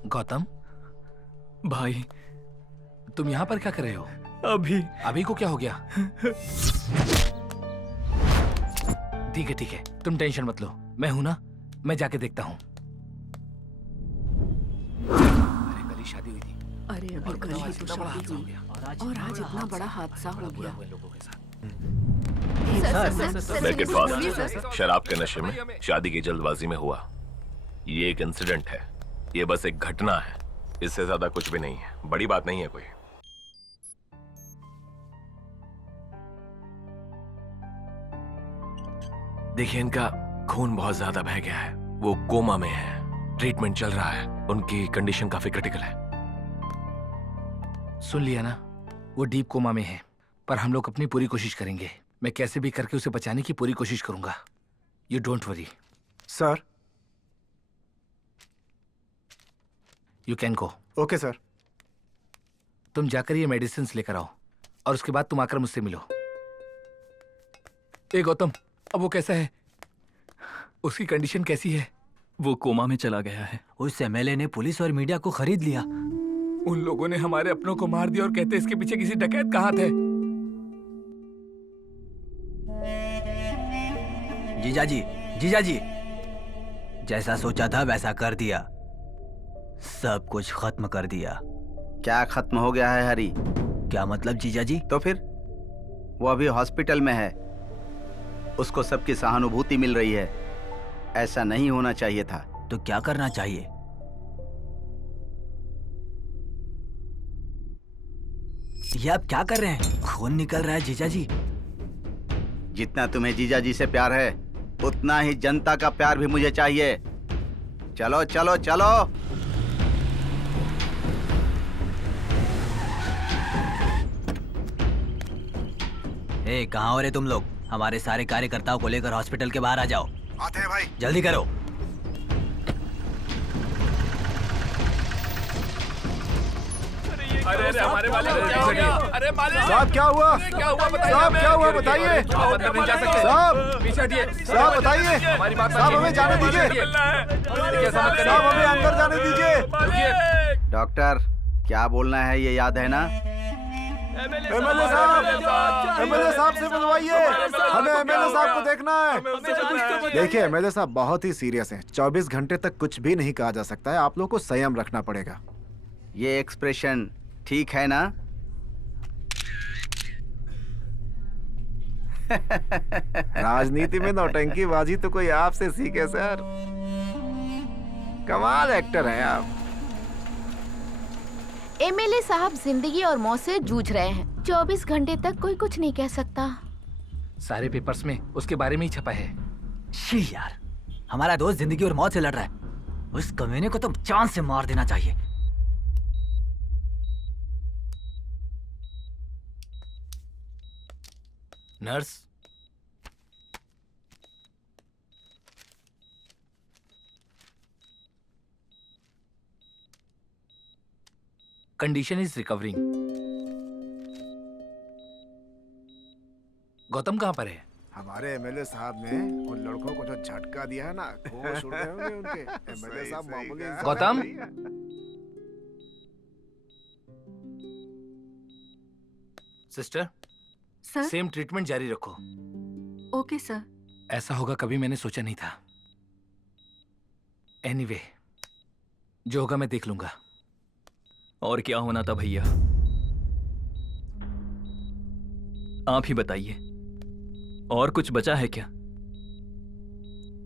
गौतम, भाई तुम यहाँ पर क्या कर रहे हो? अभी अभी को क्या हो गया? ठीक है, तुम टेंशन मत लो, मैं हूं ना, मैं जाके देखता हूँ। अरे कल ही शादी हुई थी अरे अभी और कल बताओ, ही आज तो इतना बड़ा शादी हादसा हो हुई गया। और आज इतना बड़ा हादसा हो बुरा गया। हुआ इन लोगों के साथ। ब्रैकेट बोलिए, फास्ट शराब के नशे में शादी की जल्दबाजी में हुआ। ये एक इंसिडेंट है, ये बस एक घटना है, इससे ज्यादा कुछ भी नहीं है, बड़ी बात नहीं है कोई। देखिए इनका खून बहुत ज्यादा बह गया है, वो कोमा में है, ट्रीटमेंट चल रहा है, उनकी कंडीशन काफी क्रिटिकल है। सुन लिया ना, वो डीप कोमा में है, पर हम लोग अपनी पूरी कोशिश करेंगे। मैं कैसे भी करके उसे बचाने की पूरी कोशिश करूंगा। You don't worry. Sir. You can go. Okay sir. तुम जाकर ये मेडिसिन लेकर आओ और उसके बाद तुम आकर मुझसे मिलो। ए गौतम, अब वो कैसा है? उसकी कंडीशन कैसी है? वो कोमा में चला गया है। उस एमएलए ने पुलिस और मीडिया को खरीद लिया। उन लोगों ने हमारे अपनों को मार दिया और कहते इसके पीछे किसी डकैत का हाथ है। जीजाजी, जैसा सोचा था वैसा कर दिया, सब कुछ खत्म कर दिया। क्या खत्म हो गया है हरी? क्या मतलब जीजाजी? तो फिर वो अभी हॉस्पिटल में है, उसको सबकी सहानुभूति मिल रही है। ऐसा नहीं होना चाहिए था। तो क्या करना चाहिए? ये आप क्या कर रहे हैं? खून निकल रहा है जीजाजी। जितना तुम्हें जीजाजी से प्यार है उतना ही जनता का प्यार भी मुझे चाहिए। चलो चलो चलो। ए, कहाँ हो रे तुम लोग? हमारे सारे कार्यकर्ताओं को लेकर हॉस्पिटल के बाहर आ जाओ। आते हैं भाई। जल्दी करो। अरे हमारे मालिक को क्या हो गया? अरे मालिक साहब क्या हुआ? क्या हुआ बताइए? साहब क्या हुआ बताइए? आप अंदर नहीं जा सकते। साहब पीछे हटिए। साहब बताइए। हमारी बात साहब हमें जाने दीजिए। साहब हमें अंदर जाने दीजिए। डॉक्टर क्या बोलना है ये याद है ना? एमएलए साहब से मिलवाइए, हमें एमएलए साहब को देखना है। देखिए एमएलए साहब बहुत ही सीरियस हैं, 24 घंटे तक कुछ भी नहीं कहा जा सकता है, आप लोग को संयम रखना पड़ेगा। ये एक्सप्रेशन ठीक है ना? राजनीति में नौटंकीबाजी तो कोई आपसे सीखे सर। कमाल एक्टर हैं आप। एमएलए साहब जिंदगी और मौत से जूझ रहे हैं। 24 घंटे तक कोई कुछ नहीं कह सकता। सारे पेपर्स में उसके बारे में ही छपा है। शी यार, हमारा दोस्त जिंदगी और मौत से लड़ रहा है। उस कमीने को तो जान से मार देना चाहिए। Nurse, condition is recovering. Gautam कहाँ पर है? हमारे एमएलए साहब ने उन लड़कों को जो झटका दिया है ना, होश उड़ गए होंगे उनके। एमएलए साहब मामूली इंसान गौतम? नहीं है। Sister, sir. सेम ट्रीटमेंट जारी रखो। Okay sir. ऐसा होगा कभी मैंने सोचा नहीं था। एनीवे, जो होगा मैं देख लूंगा। और क्या होना था भैया, आप ही बताइए। और कुछ बचा है क्या?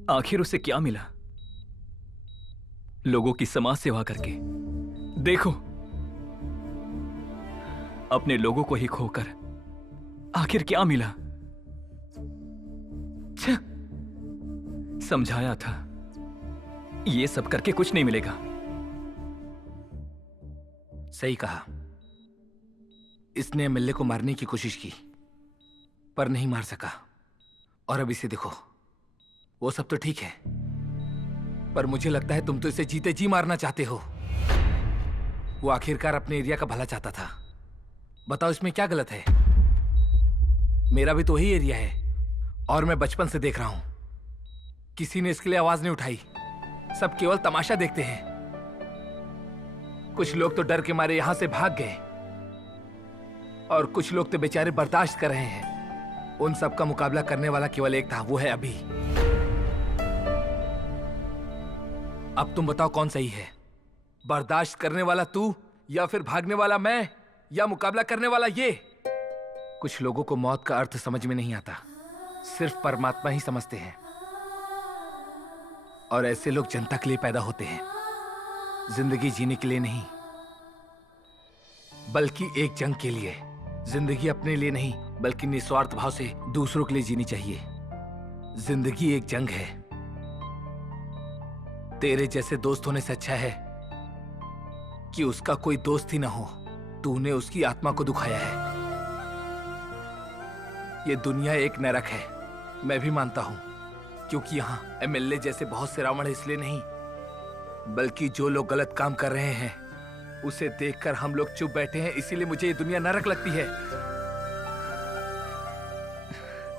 आखिर उसे क्या मिला लोगों की समाज सेवा करके? देखो, अपने लोगों को ही खोकर आखिर क्या मिला? छः, समझाया था ये सब करके कुछ नहीं मिलेगा। सही कहा। इसने एमएलए को मारने की कोशिश की पर नहीं मार सका, और अब इसे देखो। वो सब तो ठीक है, पर मुझे लगता है तुम तो इसे जीते जी मारना चाहते हो। वो आखिरकार अपने एरिया का भला चाहता था। बताओ इसमें क्या गलत है? मेरा भी तो वही एरिया है और मैं बचपन से देख रहा हूं। किसी ने इसके लिए आवाज नहीं उठाई। सब केवल तमाशा देखते हैं। कुछ लोग तो डर के मारे यहां से भाग गए और कुछ लोग तो बेचारे बर्दाश्त कर रहे हैं। उन सब का मुकाबला करने वाला केवल एक था, वो है अभी। अब तुम बताओ कौन सही है? बर्दाश्त करने वाला तू, या फिर भागने वाला मैं, या मुकाबला करने वाला ये? कुछ लोगों को मौत का अर्थ समझ में नहीं आता, सिर्फ परमात्मा ही समझते हैं। और ऐसे लोग जनता के लिए पैदा होते हैं, जिंदगी जीने के लिए नहीं, बल्कि एक जंग के लिए। जिंदगी अपने लिए नहीं, बल्कि निस्वार्थ भाव से दूसरों के लिए जीनी चाहिए। जिंदगी एक जंग है। तेरे जैसे दोस्त होने से अच्छा है कि उसका कोई दोस्त ही ना हो। तूने उसकी आत्मा को दुखाया है। ये दुनिया एक नरक है, मैं भी मानता हूं, क्योंकि यहां एमएलए जैसे बहुत से रावण है, इसलिए नहीं, बल्कि जो लोग गलत काम कर रहे हैं उसे देखकर हम लोग चुप बैठे हैं, इसीलिए मुझे ये दुनिया नरक लगती है।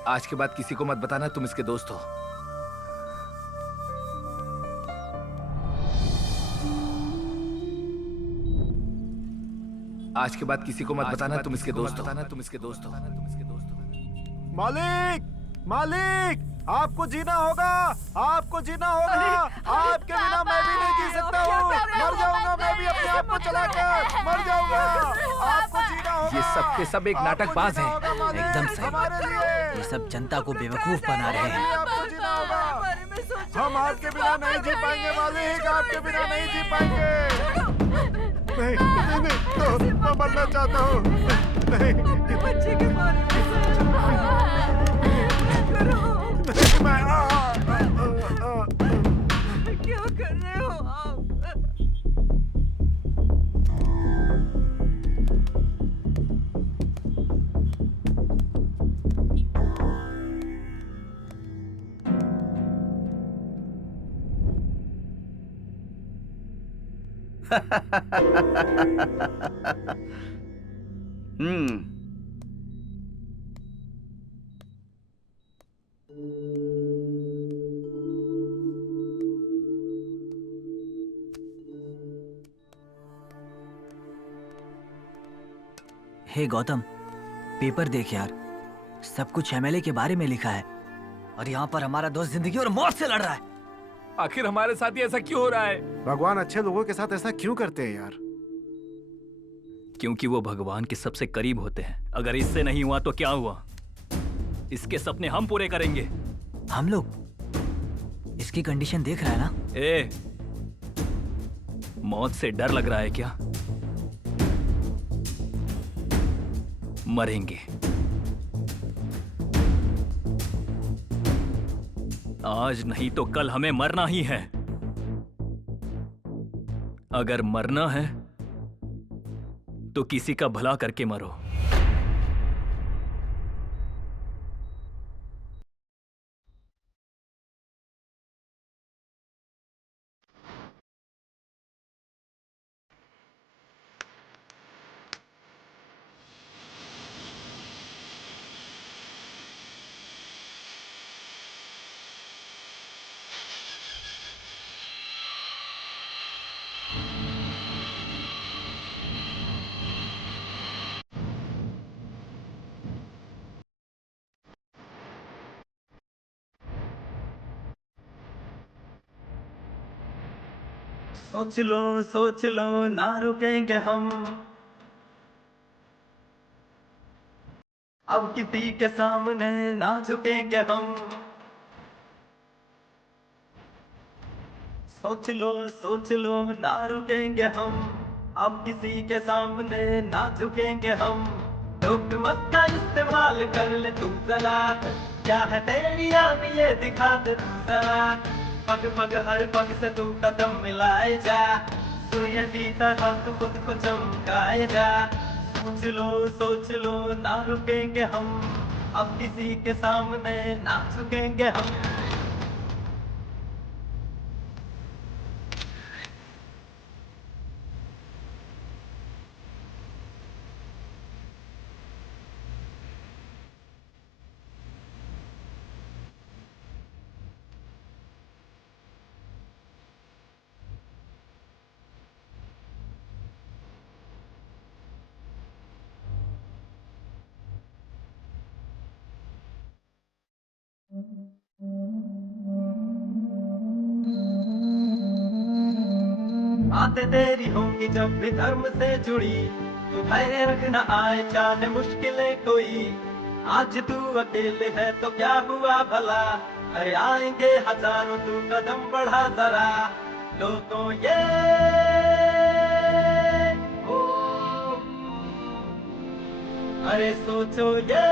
आज के बाद किसी को मत बताना तुम इसके दोस्त हो। आज के बाद किसी को मत बताना तुम इसके दोस्त हो। मालिक, मालिक, आपको जीना होगा, आपको जीना होगा। आपके बिना मैं भी नहीं जी सकता हूँ। मर जाऊंगा मैं भी अपने आप को चलाकर, मर जाऊंगा। आपको जीना होगा। ये सब के सब एक नाटकबाज हैं। एकदम सही। हमारे लिए ये सब जनता को बेवकूफ बना रहे हैं। आपको जीना होगा। हम आपके बिना नहीं जी पाएंगे मालिक, आपके बिना नहीं जी पाएंगे। नहीं, नहीं, नहीं, मैं मरना चाहता हूँ। नहीं, बच्चे के बारे में सोचो। क्या कर रहे हो आप? हे गौतम, पेपर देख यार, सब कुछ एमएलए के बारे में लिखा है और यहाँ पर हमारा दोस्त जिंदगी और मौत से लड़ रहा है। आखिर हमारे साथ ही ऐसा क्यों हो रहा है? भगवान अच्छे लोगों के साथ ऐसा क्यों करते हैं यार? क्योंकि वो भगवान के सबसे करीब होते हैं। अगर इससे नहीं हुआ तो क्या हुआ? इसके सपने हम पूरे करेंगे। हम लोग? इसकी कंडीशन देख रहा है ना? ए, मौत से डर लग रहा है क्या? मरेंगे। आज नहीं तो कल हमें मरना ही है। अगर मरना है तो किसी का भला करके मरो। सोच लो ना रुकेंगे हम, अब किसी के सामने ना झुकेंगे हम। सोच लो ना रुकेंगे हम, अब किसी के सामने ना झुकेंगे हम। दुख मत का इस्तेमाल कर ले तू जरा, क्या है तेरी याद ये दिखा दे तू जरा। पग पग हर पग से तू कदम मिलाए जा, सूर्य की तरह तू खुद को चमकाए जा। सोच लो ना रुकेंगे हम, अब किसी के सामने ना झुकेंगे हम। बातें तेरी होंगी जब भी धर्म से जुड़ी, तू धैर्य रखना आए चाहे मुश्किलें कोई। आज तू अकेले है तो क्या हुआ भला, अरे आएंगे हजारों तू कदम बढ़ा जरा। लोगों ये ओ, अरे सोचो ये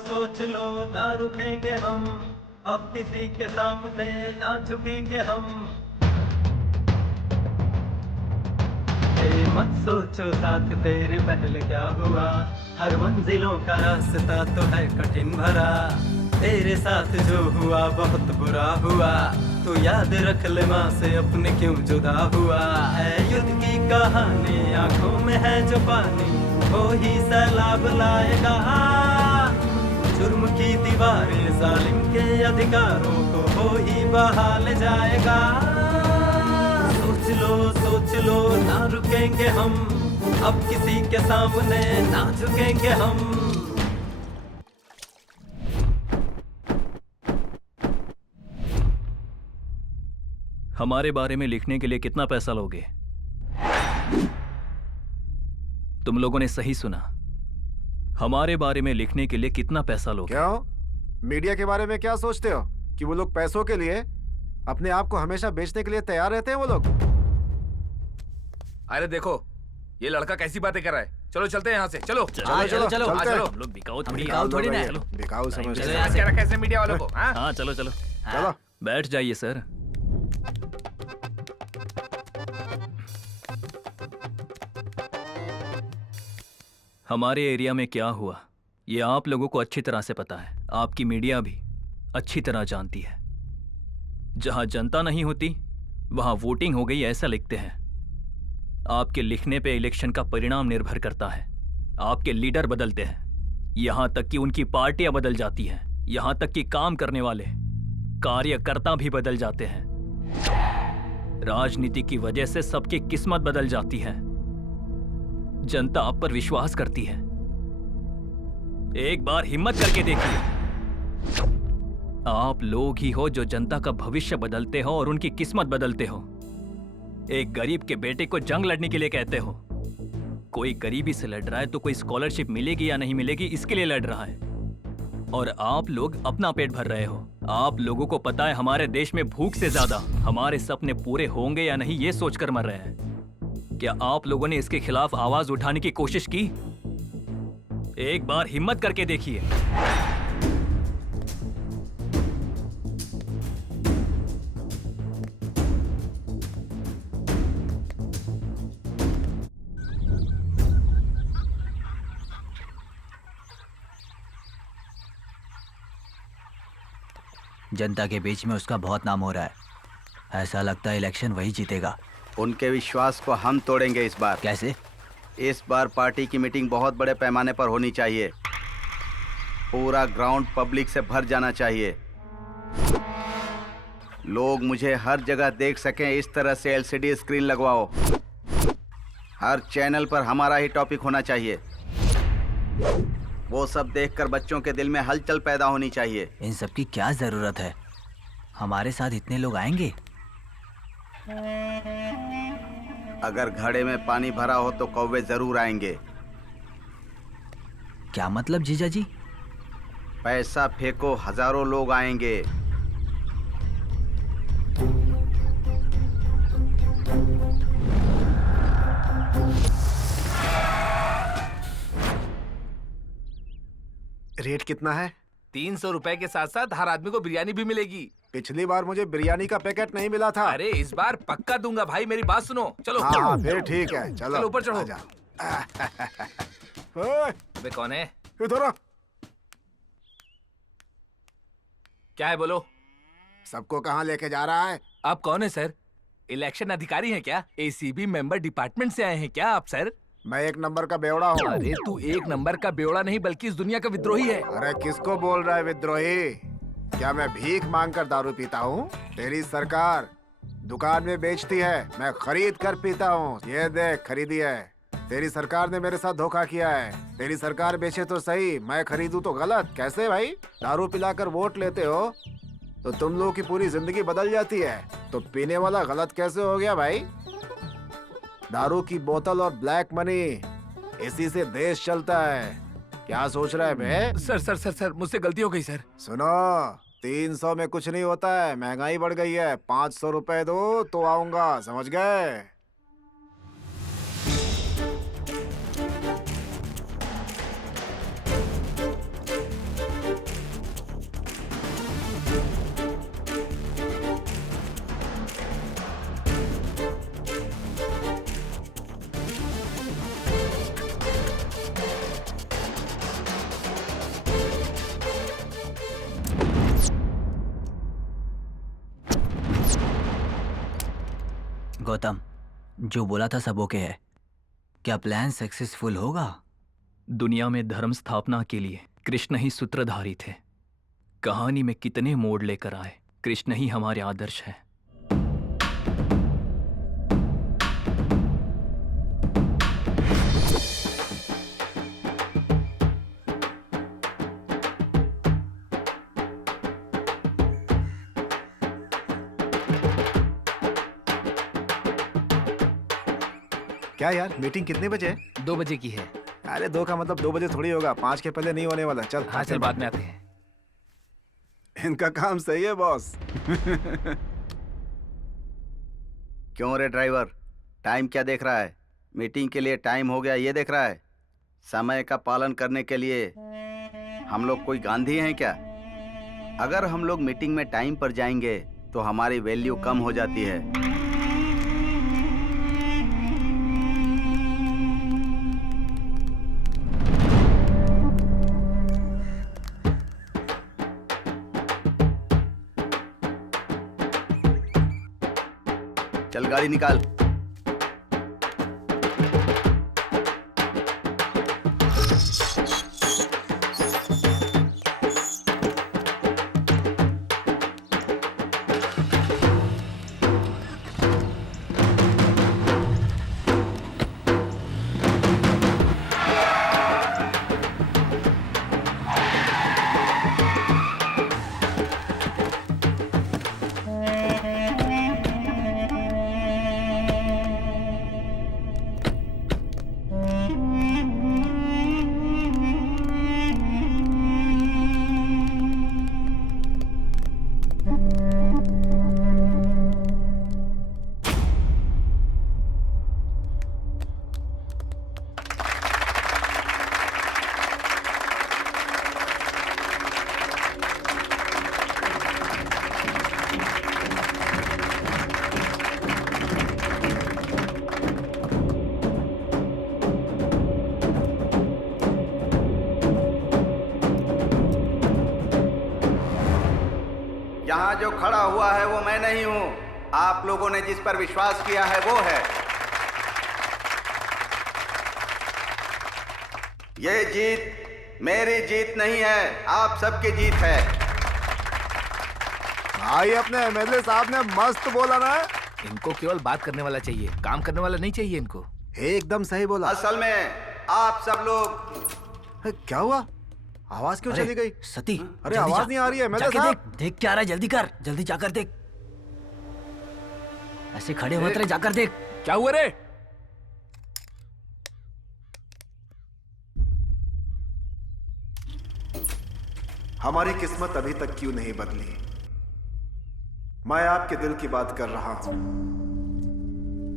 सोच लो ना रुकेंगे हम, अब किसी के सामने ना झुकेंगे हम। मत सोचो साथ तेरे पहले क्या हुआ, हर मंजिलों का रास्ता तो है कठिन भरा। तेरे साथ जो हुआ बहुत बुरा हुआ, तो याद रख ले माँ से अपने क्यों जुदा हुआ है। युद्ध की कहानी आंखों में है जो पानी, वो ही सैलाब लाएगा। जुर्म की दीवारें जालिम के अधिकारों को वो ही बहा ले जाएगा। सोच लो ना रुकेंगे हम, अब किसी के सामने ना झुकेंगे हम। हमारे बारे में लिखने के लिए कितना पैसा लोगे? तुम लोगों ने सही सुना, हमारे बारे में लिखने के लिए कितना पैसा लोगे? क्यों? मीडिया के बारे में क्या सोचते हो कि वो लोग पैसों के लिए अपने आप को हमेशा बेचने के लिए तैयार रहते हैं वो लोग? अरे देखो ये लड़का कैसी बातें कर रहा है। चलो चलते हैं यहाँ से। चलो चलो चलते हैं। लोग बिकाऊ थोड़ी थोड़ी ना। चलो बिकाऊ समझते चलो हैं। यहाँ क्या रखा है इसने मीडिया वालों को? हाँ? हाँ चलो चलो चलो बैठ जाइए सर। हमारे एरिया में क्या हुआ ये आप लोगों को अच्छी तरह से पता है, आपकी मीडिया भी अच्छी तरह जानती है। जहां जनता नहीं होती वहां वोटिंग हो गई ऐसा लिखते हैं। आपके लिखने पे इलेक्शन का परिणाम निर्भर करता है। आपके लीडर बदलते हैं, यहां तक कि उनकी पार्टियां बदल जाती हैं, यहां तक कि काम करने वाले कार्यकर्ता भी बदल जाते हैं। राजनीति की वजह से सबकी किस्मत बदल जाती है। जनता आप पर विश्वास करती है। एक बार हिम्मत करके देखिए। आप लोग ही हो जो जनता का भविष्य बदलते हो और उनकी किस्मत बदलते हो। एक गरीब के बेटे को जंग लड़ने के लिए कहते हो। कोई गरीबी से लड़ रहा है तो कोई स्कॉलरशिप मिलेगी या नहीं मिलेगी इसके लिए लड़ रहा है। और आप लोग अपना पेट भर रहे हो। आप लोगों को पता है हमारे देश में भूख से ज्यादा हमारे सपने पूरे होंगे या नहीं ये सोचकर मर रहे हैं। क्या आप लोगों ने इसके खिलाफ आवाज उठाने की कोशिश की? एक बार हिम्मत करके देखिए। जनता के बीच में उसका बहुत नाम हो रहा है। ऐसा लगता है इलेक्शन वही जीतेगा। उनके विश्वास को हम तोड़ेंगे इस बार। कैसे? इस बार पार्टी की मीटिंग बहुत बड़े पैमाने पर होनी चाहिए। पूरा ग्राउंड पब्लिक से भर जाना चाहिए। लोग मुझे हर जगह देख सकें, इस तरह से एलसीडी स्क्रीन लगवाओ। हर चैनल पर हमारा ही टॉपिक होना चाहिए। वो सब देखकर बच्चों के दिल में हलचल पैदा होनी चाहिए। इन सब की क्या जरूरत है? हमारे साथ इतने लोग आएंगे। अगर घड़े में पानी भरा हो तो कौवे जरूर आएंगे। क्या मतलब जीजा जी? पैसा फेंको, हजारों लोग आएंगे। रेट कितना है? 300 रुपए के साथ साथ हर आदमी को बिरयानी भी मिलेगी। पिछली बार मुझे बिरयानी का पैकेट नहीं मिला था। अरे इस बार पक्का दूंगा भाई, मेरी बात सुनो। चलो हाँ फिर ठीक है, चलो चलो ऊपर चढ़ो। आजा। ओए, वे कौन है? इधर आ। क्या है बोलो? सबको कहाँ लेके जा रहा है? आप कौन है सर? इलेक्शन अधिकारी हैं क्या? एसीबी मेंबर डिपार्टमेंट से आए हैं क्या आप सर? मैं एक नंबर का बेवड़ा हूँ। अरे तू एक नंबर का बेवड़ा नहीं बल्कि इस दुनिया का विद्रोही है। अरे किसको बोल रहा है विद्रोही? क्या मैं भीख मांगकर दारू पीता हूँ? तेरी सरकार दुकान में बेचती है, मैं खरीद कर पीता हूँ। ये देख, खरीदी है। तेरी सरकार ने मेरे साथ धोखा किया है। तेरी सरकार बेचे तो सही, मैं खरीदूं तो गलत। कैसे भाई? दारू पिलाकर वोट लेते हो तो तुम लोगों की पूरी जिंदगी बदल जाती है, तो पीने वाला गलत कैसे हो गया भाई? दारू की बोतल और ब्लैक मनी, इसी से देश चलता है। क्या सोच रहा है बे? सर सर सर सर मुझसे गलती हो गई सर। सुनो, 300 में कुछ नहीं होता है। महंगाई बढ़ गई है। 500 रुपए दो तो आऊंगा, समझ गए? गौतम, जो बोला था सब ओके है? क्या प्लान सक्सेसफुल होगा? दुनिया में धर्म स्थापना के लिए कृष्ण ही सूत्रधारी थे। कहानी में कितने मोड़ लेकर आए, कृष्ण ही हमारे आदर्श हैं। क्या यार, मीटिंग कितने बजे है? 2 बजे की है। अरे 2 का मतलब 2 बजे थोड़ी होगा, 5 के पहले नहीं होने वाला। चल हाँ चल बाद में आते हैं। इनका काम सही है बॉस। क्यों रे ड्राइवर, टाइम क्या देख रहा है? मीटिंग के लिए टाइम हो गया ये देख रहा है? समय का पालन करने के लिए हम लोग कोई गांधी हैं क्या? अगर हम लोग मीटिंग में टाइम पर जाएंगे तो हमारी वैल्यू कम हो जाती है। चल गाड़ी निकाल। यहाँ जो खड़ा हुआ है वो मैं नहीं हूँ, आप लोगों ने जिस पर विश्वास किया है वो है। ये जीत मेरी जीत नहीं है, आप सबकी जीत है। भाई अपने एमएलए साहब ने मस्त बोला ना। इनको केवल बात करने वाला चाहिए, काम करने वाला नहीं चाहिए इनको। एकदम सही बोला। असल में आप सब लोग क्या हुआ? आवाज क्यों चली गई? सती, अरे जल्दी आवाज जा। नहीं आ रही है एमएलए जाके साहब। देख, देख क्या आ रहा है, जल्दी कर, जल्दी जाकर देख। ऐसे खड़े मत रहे, जाकर देख। क्या हुआ रे? हमारी किस्मत अभी तक क्यों नहीं बदली? मैं आपके दिल की बात कर रहा हूं।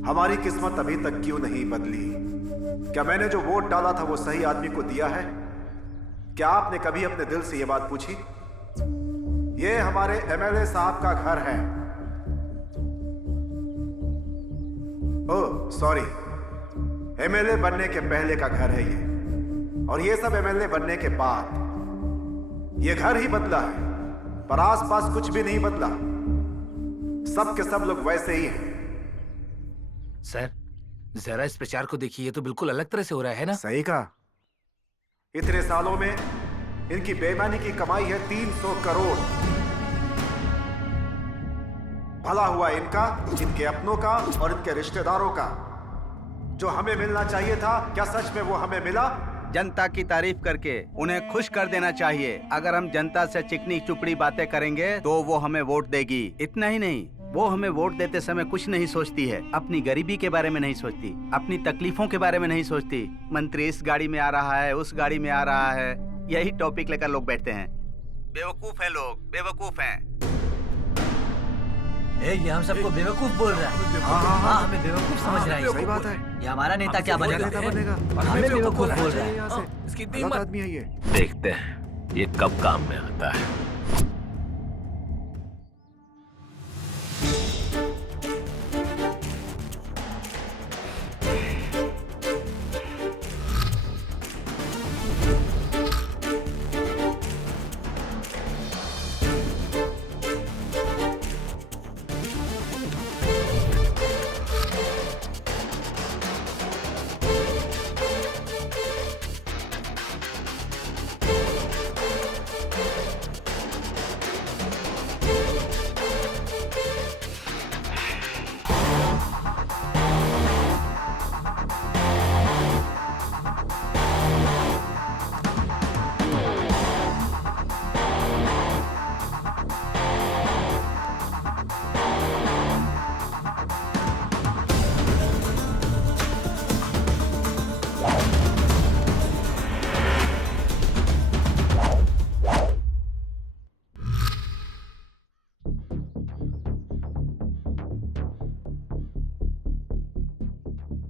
हमारी किस्मत अभी तक क्यों नहीं बदली? क्या मैंने जो वोट डाला था वो सही आदमी को दिया है? क्या आपने कभी अपने दिल से ये बात पूछी? ये हमारे एमएलए साहब का घर है। ओह सॉरी, एमएलए बनने के पहले का घर है ये, और ये सब एमएलए बनने के बाद। ये घर ही बदला है, पर आसपास कुछ भी नहीं बदला। सब के सब लोग वैसे ही हैं। सर, जरा इस प्रचार को देखिए, ये तो बिल्कुल अलग तरह से हो रहा है ना? सही कहा। इतने सालों में इनकी बेईमानी की कमाई है 300 करोड़। भला हुआ इनका, इनके अपनों का और इनके रिश्तेदारों का। जो हमें मिलना चाहिए था, क्या सच में वो हमें मिला? जनता की तारीफ करके उन्हें खुश कर देना चाहिए। अगर हम जनता से चिकनी चुपड़ी बातें करेंगे तो वो हमें वोट देगी। इतना ही नहीं, वो हमें वोट देते समय कुछ नहीं सोचती है, अपनी गरीबी के बारे में नहीं सोचती, अपनी तकलीफों के बारे में नहीं सोचती। मंत्री इस गाड़ी में आ रहा है, उस गाड़ी में आ रहा है, यही टॉपिक लेकर लोग बैठते हैं। बेवकूफ है लोग, बेवकूफ हैं। ये हम सबको बेवकूफ बोल रहा है। हाँ, हमें बेवकूफ समझ रहा है। सही बात है। ये हमारा नेता क्या बनेगा? नेता बनेगा और हमें बेवकूफ बोल रहा है। यहाँ से। इसकी इतनी गलत हिम्मत। आदमी है ये। देखते हैं ये कब काम में आता है।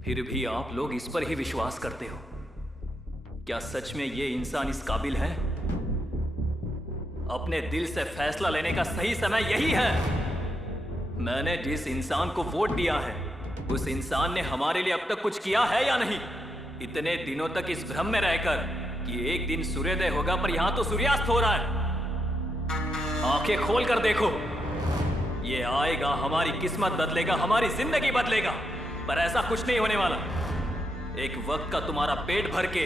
फिर भी आप लोग इस पर ही विश्वास करते हो? क्या सच में ये इंसान इस काबिल है? अपने दिल से फैसला लेने का सही समय यही है। मैंने जिस इंसान को वोट दिया है, उस इंसान ने हमारे लिए अब तक कुछ किया है या नहीं? इतने दिनों तक इस भ्रम में रहकर कि एक दिन सूर्योदय होगा, पर यहां तो सूर्यास्त हो रहा है। आंखें खोल कर देखो, ये आएगा, हमारी किस्मत बदलेगा, हमारी जिंदगी बदलेगा। पर ऐसा कुछ नहीं होने वाला। एक वक्त का तुम्हारा पेट भर के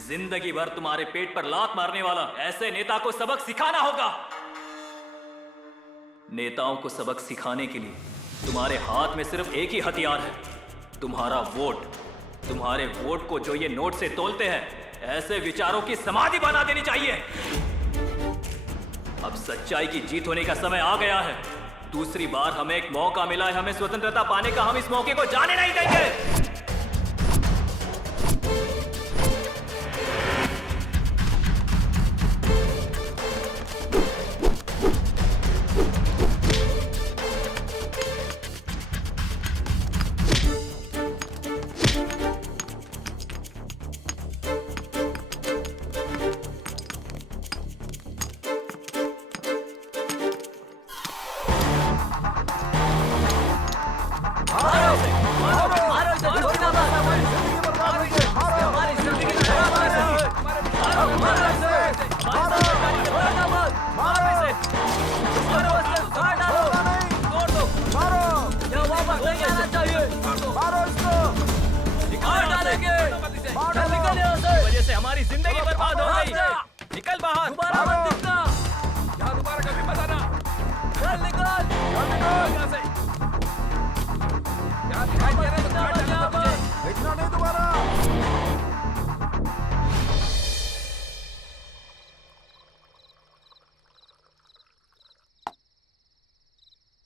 जिंदगी भर तुम्हारे पेट पर लात मारने वाला ऐसे नेता को सबक सिखाना होगा। नेताओं को सबक सिखाने के लिए तुम्हारे हाथ में सिर्फ एक ही हथियार है, तुम्हारा वोट। तुम्हारे वोट को जो ये नोट से तोलते हैं, ऐसे विचारों की समाधि बना देनी चाहिए। अब सच्चाई की जीत होने का समय आ गया है। दूसरी बार हमें एक मौका मिला है, हमें स्वतंत्रता पाने का। हम इस मौके को जाने नहीं देंगे। दोबारा मत दिखना। यहाँ दोबारा कभी मत आना। चल निकल। यहाँ से। यहाँ दिखाई दे रहा है तो दिखना काट मत डालना यहाँ मुझे। पर। देखना नहीं दोबारा।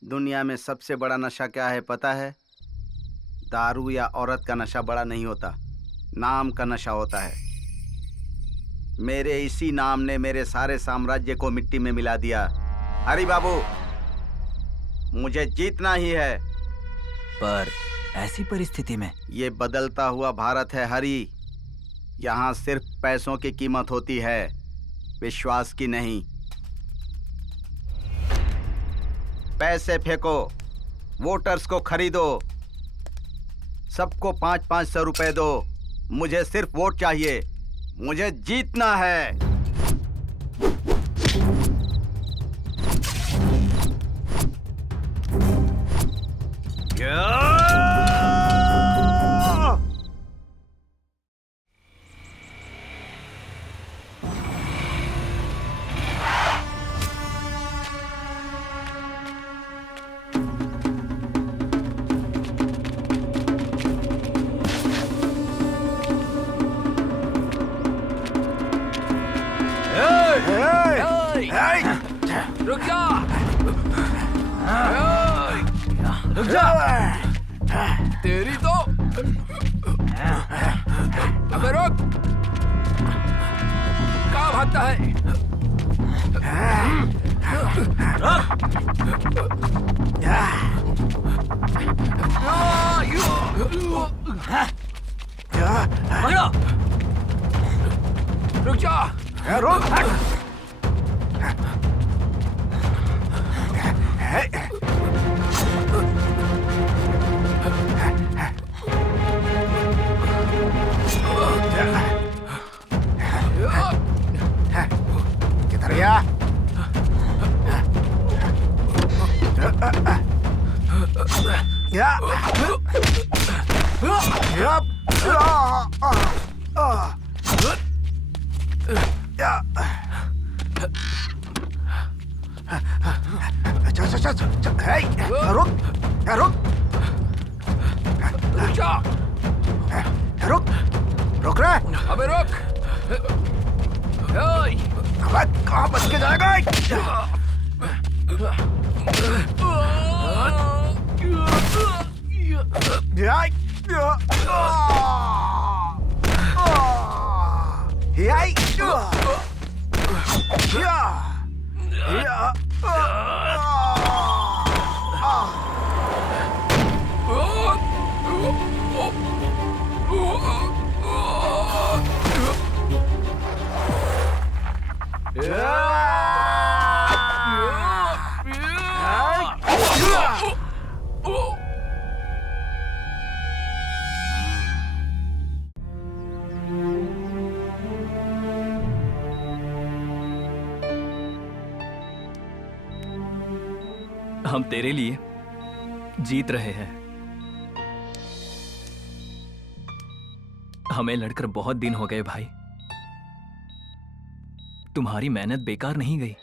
दुनिया में सबसे बड़ा नशा क्या है पता है? दारू या औरत का नशा बड़ा नहीं होता, नाम का नशा होता है। मेरे इसी नाम ने मेरे सारे साम्राज्य को मिट्टी में मिला दिया। हरी बाबू, मुझे जीतना ही है। पर ऐसी परिस्थिति में ये बदलता हुआ भारत है हरी। यहाँ सिर्फ पैसों की कीमत होती है, विश्वास की नहीं। पैसे फेंको, वोटर्स को खरीदो, सबको 500-500 रुपए दो। मुझे सिर्फ वोट चाहिए, मुझे जीतना है। रुक जा। रुक जा। तेरी तो। अबे रुक। कहाँ भागता है? पकड़ो। रुक जा। किधर गया? रुक रुक रुक जा। रुक रुक रे। अबे रुक। अबे कहाँ बच के जाएगा? हम तेरे लिए जीत रहे हैं। हमें लड़कर बहुत दिन हो गए भाई। तुम्हारी मेहनत बेकार नहीं गई।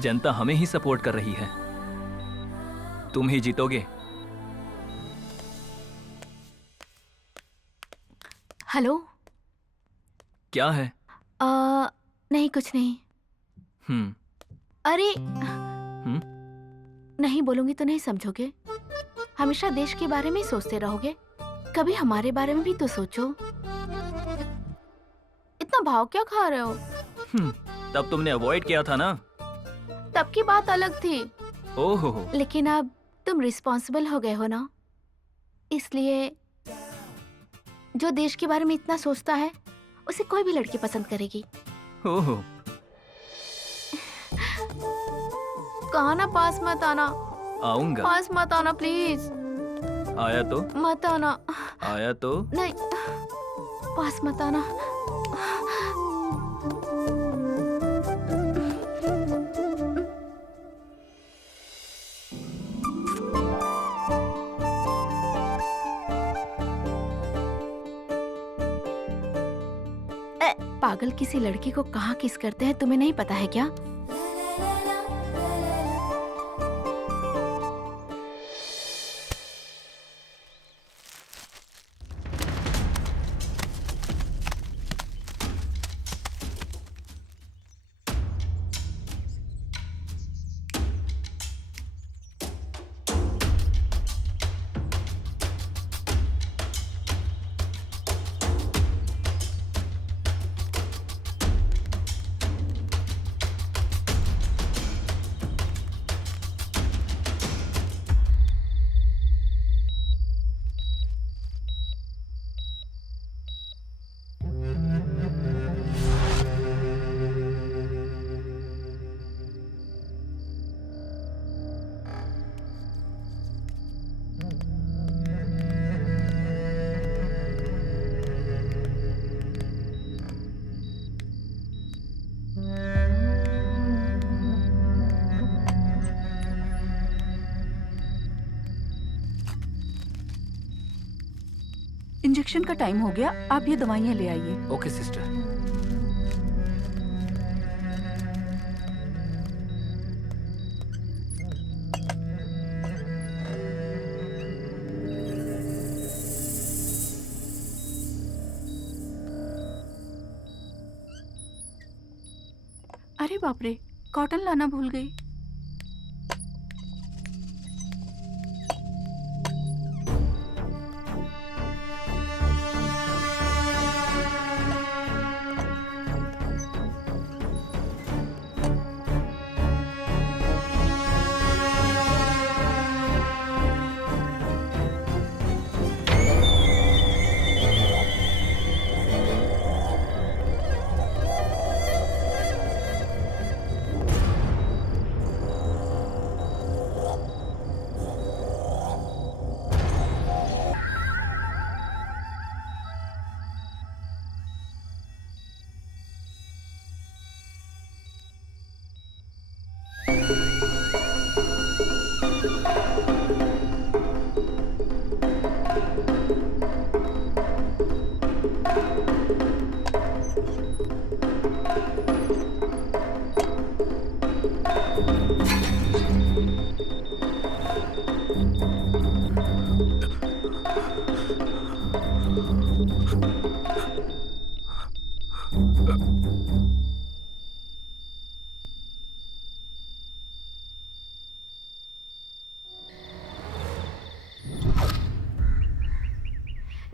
जनता हमें ही सपोर्ट कर रही है। तुम ही जीतोगे। हेलो। क्या है? नहीं कुछ नहीं। अरे नहीं बोलूंगी तो नहीं समझोगे। हमेशा देश के बारे में ही सोचते रहोगे, कभी हमारे बारे में भी तो सोचो। इतना भाव क्या खा रहे हो? तब तुमने अवॉइड किया था ना। तब की बात अलग थी। ओहो। लेकिन अब तुम रिस्पॉन्सिबल हो गए हो ना, इसलिए जो देश के बारे में इतना सोचता है उसे कोई भी लड़की पसंद करेगी। ओहो। कहा ना पास मत आना। आऊंगा। पास मत आना प्लीज। आया तो? मत आना। आया तो? नहीं, पास मत आना। पागल किसी लड़की को कहाँ किस करते हैं तुम्हें नहीं पता है क्या? इंजेक्शन का टाइम हो गया, आप ये दवाइयाँ ले आइए। Okay sister. अरे बाप रे, कॉटन लाना भूल गई।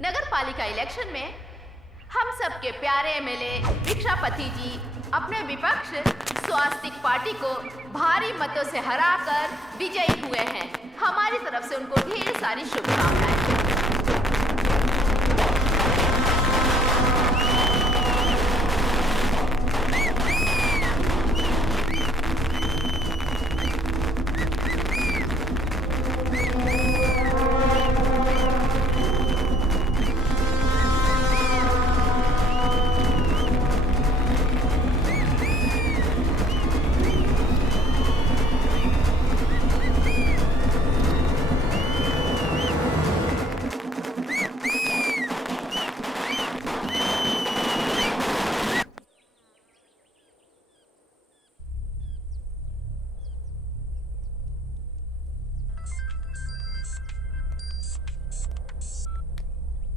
नगर पालिका इलेक्शन में हम सबके प्यारे एमएलए भिक्षापति जी अपने विपक्ष स्वास्तिक पार्टी को भारी मतों से हराकर विजयी हुए हैं। हमारी तरफ से उनको ढेर सारी शुभकामनाएं।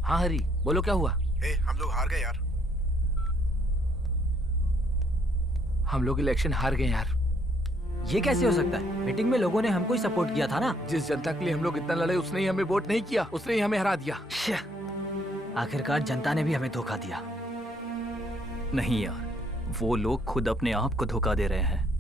हाँ हरी, बोलो क्या हुआ? हम लोग हार गए यार। हम लोग इलेक्शन हार गए यार। ये कैसे हो सकता है? मीटिंग में लोगों ने हमको ही सपोर्ट किया था ना। जिस जनता के लिए हम लोग इतना लड़े उसने ही हमें वोट नहीं किया, उसने ही हमें हरा दिया। आखिरकार जनता ने भी हमें धोखा दिया। नहीं यार, वो लोग खुद अपने आप को धोखा दे रहे हैं।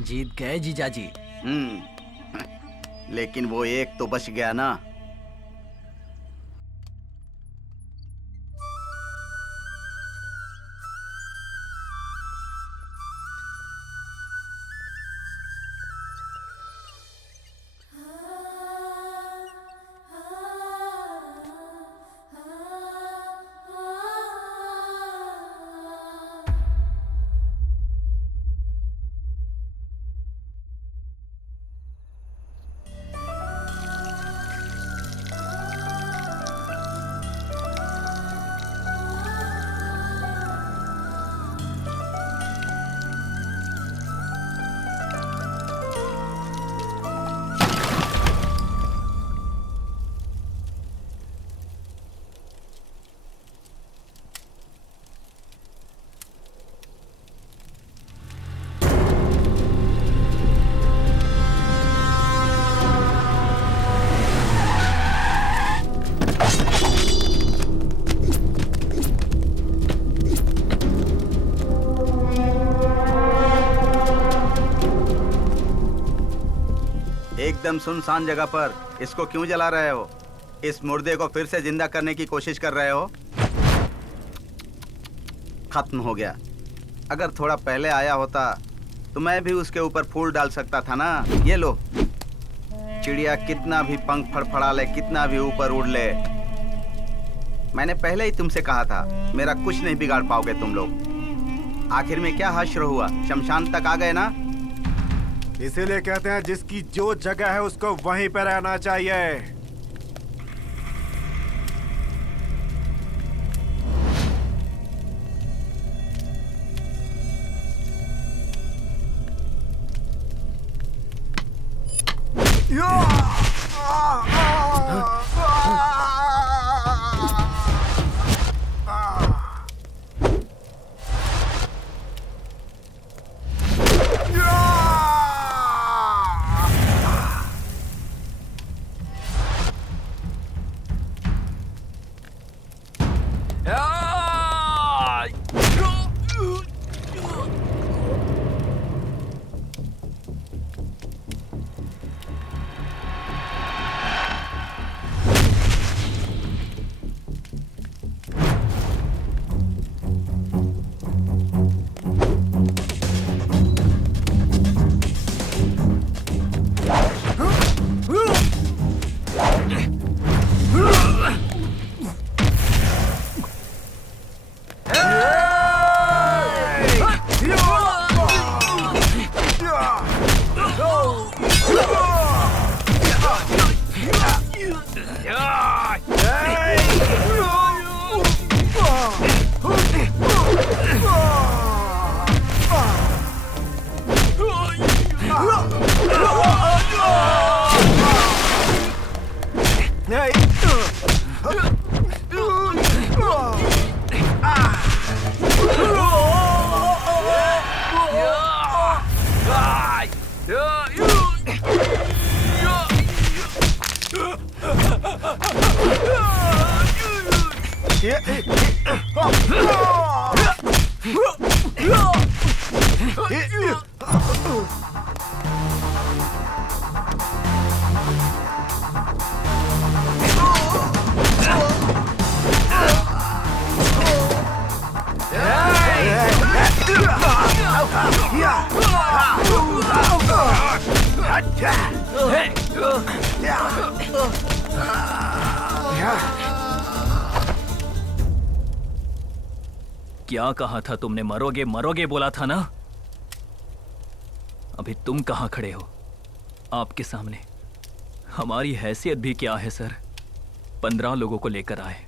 जीत गए जीजाजी। लेकिन वो एक तो बच गया ना। एकदम सुनसान जगह पर इसको क्यों जला रहे हो? इस मुर्दे को फिर से जिंदा करने की कोशिश कर रहे हो? खत्म हो गया। अगर थोड़ा पहले आया होता तो मैं भी उसके ऊपर फूल डाल सकता था ना। ये लो। चिड़िया कितना भी पंख फड़फड़ा ले, कितना भी ऊपर उड़ ले, मैंने पहले ही तुमसे कहा था मेरा कुछ नहीं बिगाड़ पाओगे तुम लोग। आखिर में क्या हश्र हुआ? शमशान तक आ गए ना। इसीलिए कहते हैं जिसकी जो जगह है उसको वहीं पे रहना चाहिए। क्या कहा था तुमने? मरोगे मरोगे बोला था ना। अभी तुम कहां खड़े हो? आपके सामने हमारी हैसियत भी क्या है सर? 15 लोगों को लेकर आए,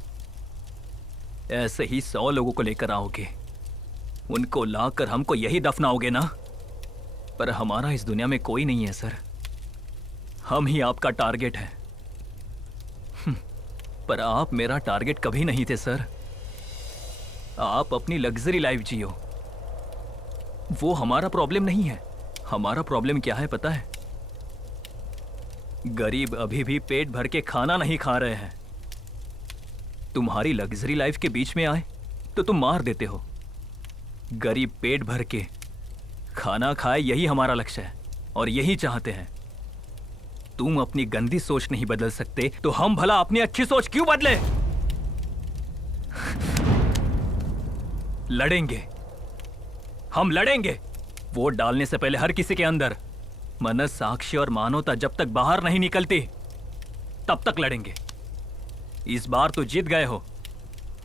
ऐसे ही 100 लोगों को लेकर आओगे, उनको लाकर हमको यही दफनाओगे ना? पर हमारा इस दुनिया में कोई नहीं है सर, हम ही आपका टारगेट है। पर आप मेरा टारगेट कभी नहीं थे सर। आप अपनी लग्जरी लाइफ जियो, वो हमारा प्रॉब्लम नहीं है। हमारा प्रॉब्लम क्या है पता है? गरीब अभी भी पेट भर के खाना नहीं खा रहे हैं। तुम्हारी लग्जरी लाइफ के बीच में आए तो तुम मार देते हो। गरीब पेट भर के खाना खाए यही हमारा लक्ष्य है और यही चाहते हैं। तुम अपनी गंदी सोच नहीं बदल सकते तो हम भला अपनी अच्छी सोच क्यों बदले? लड़ेंगे, हम लड़ेंगे। वोट डालने से पहले हर किसी के अंदर मनस, साक्षी और मानवता जब तक बाहर नहीं निकलती तब तक लड़ेंगे। इस बार तो जीत गए हो,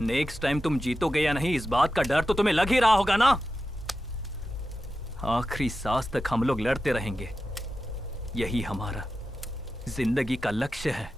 नेक्स्ट टाइम तुम जीतोगे या नहीं इस बात का डर तो तुम्हें लग ही रहा होगा ना। आखिरी सांस तक हम लोग लड़ते रहेंगे, यही हमारा जिंदगी का लक्ष्य है।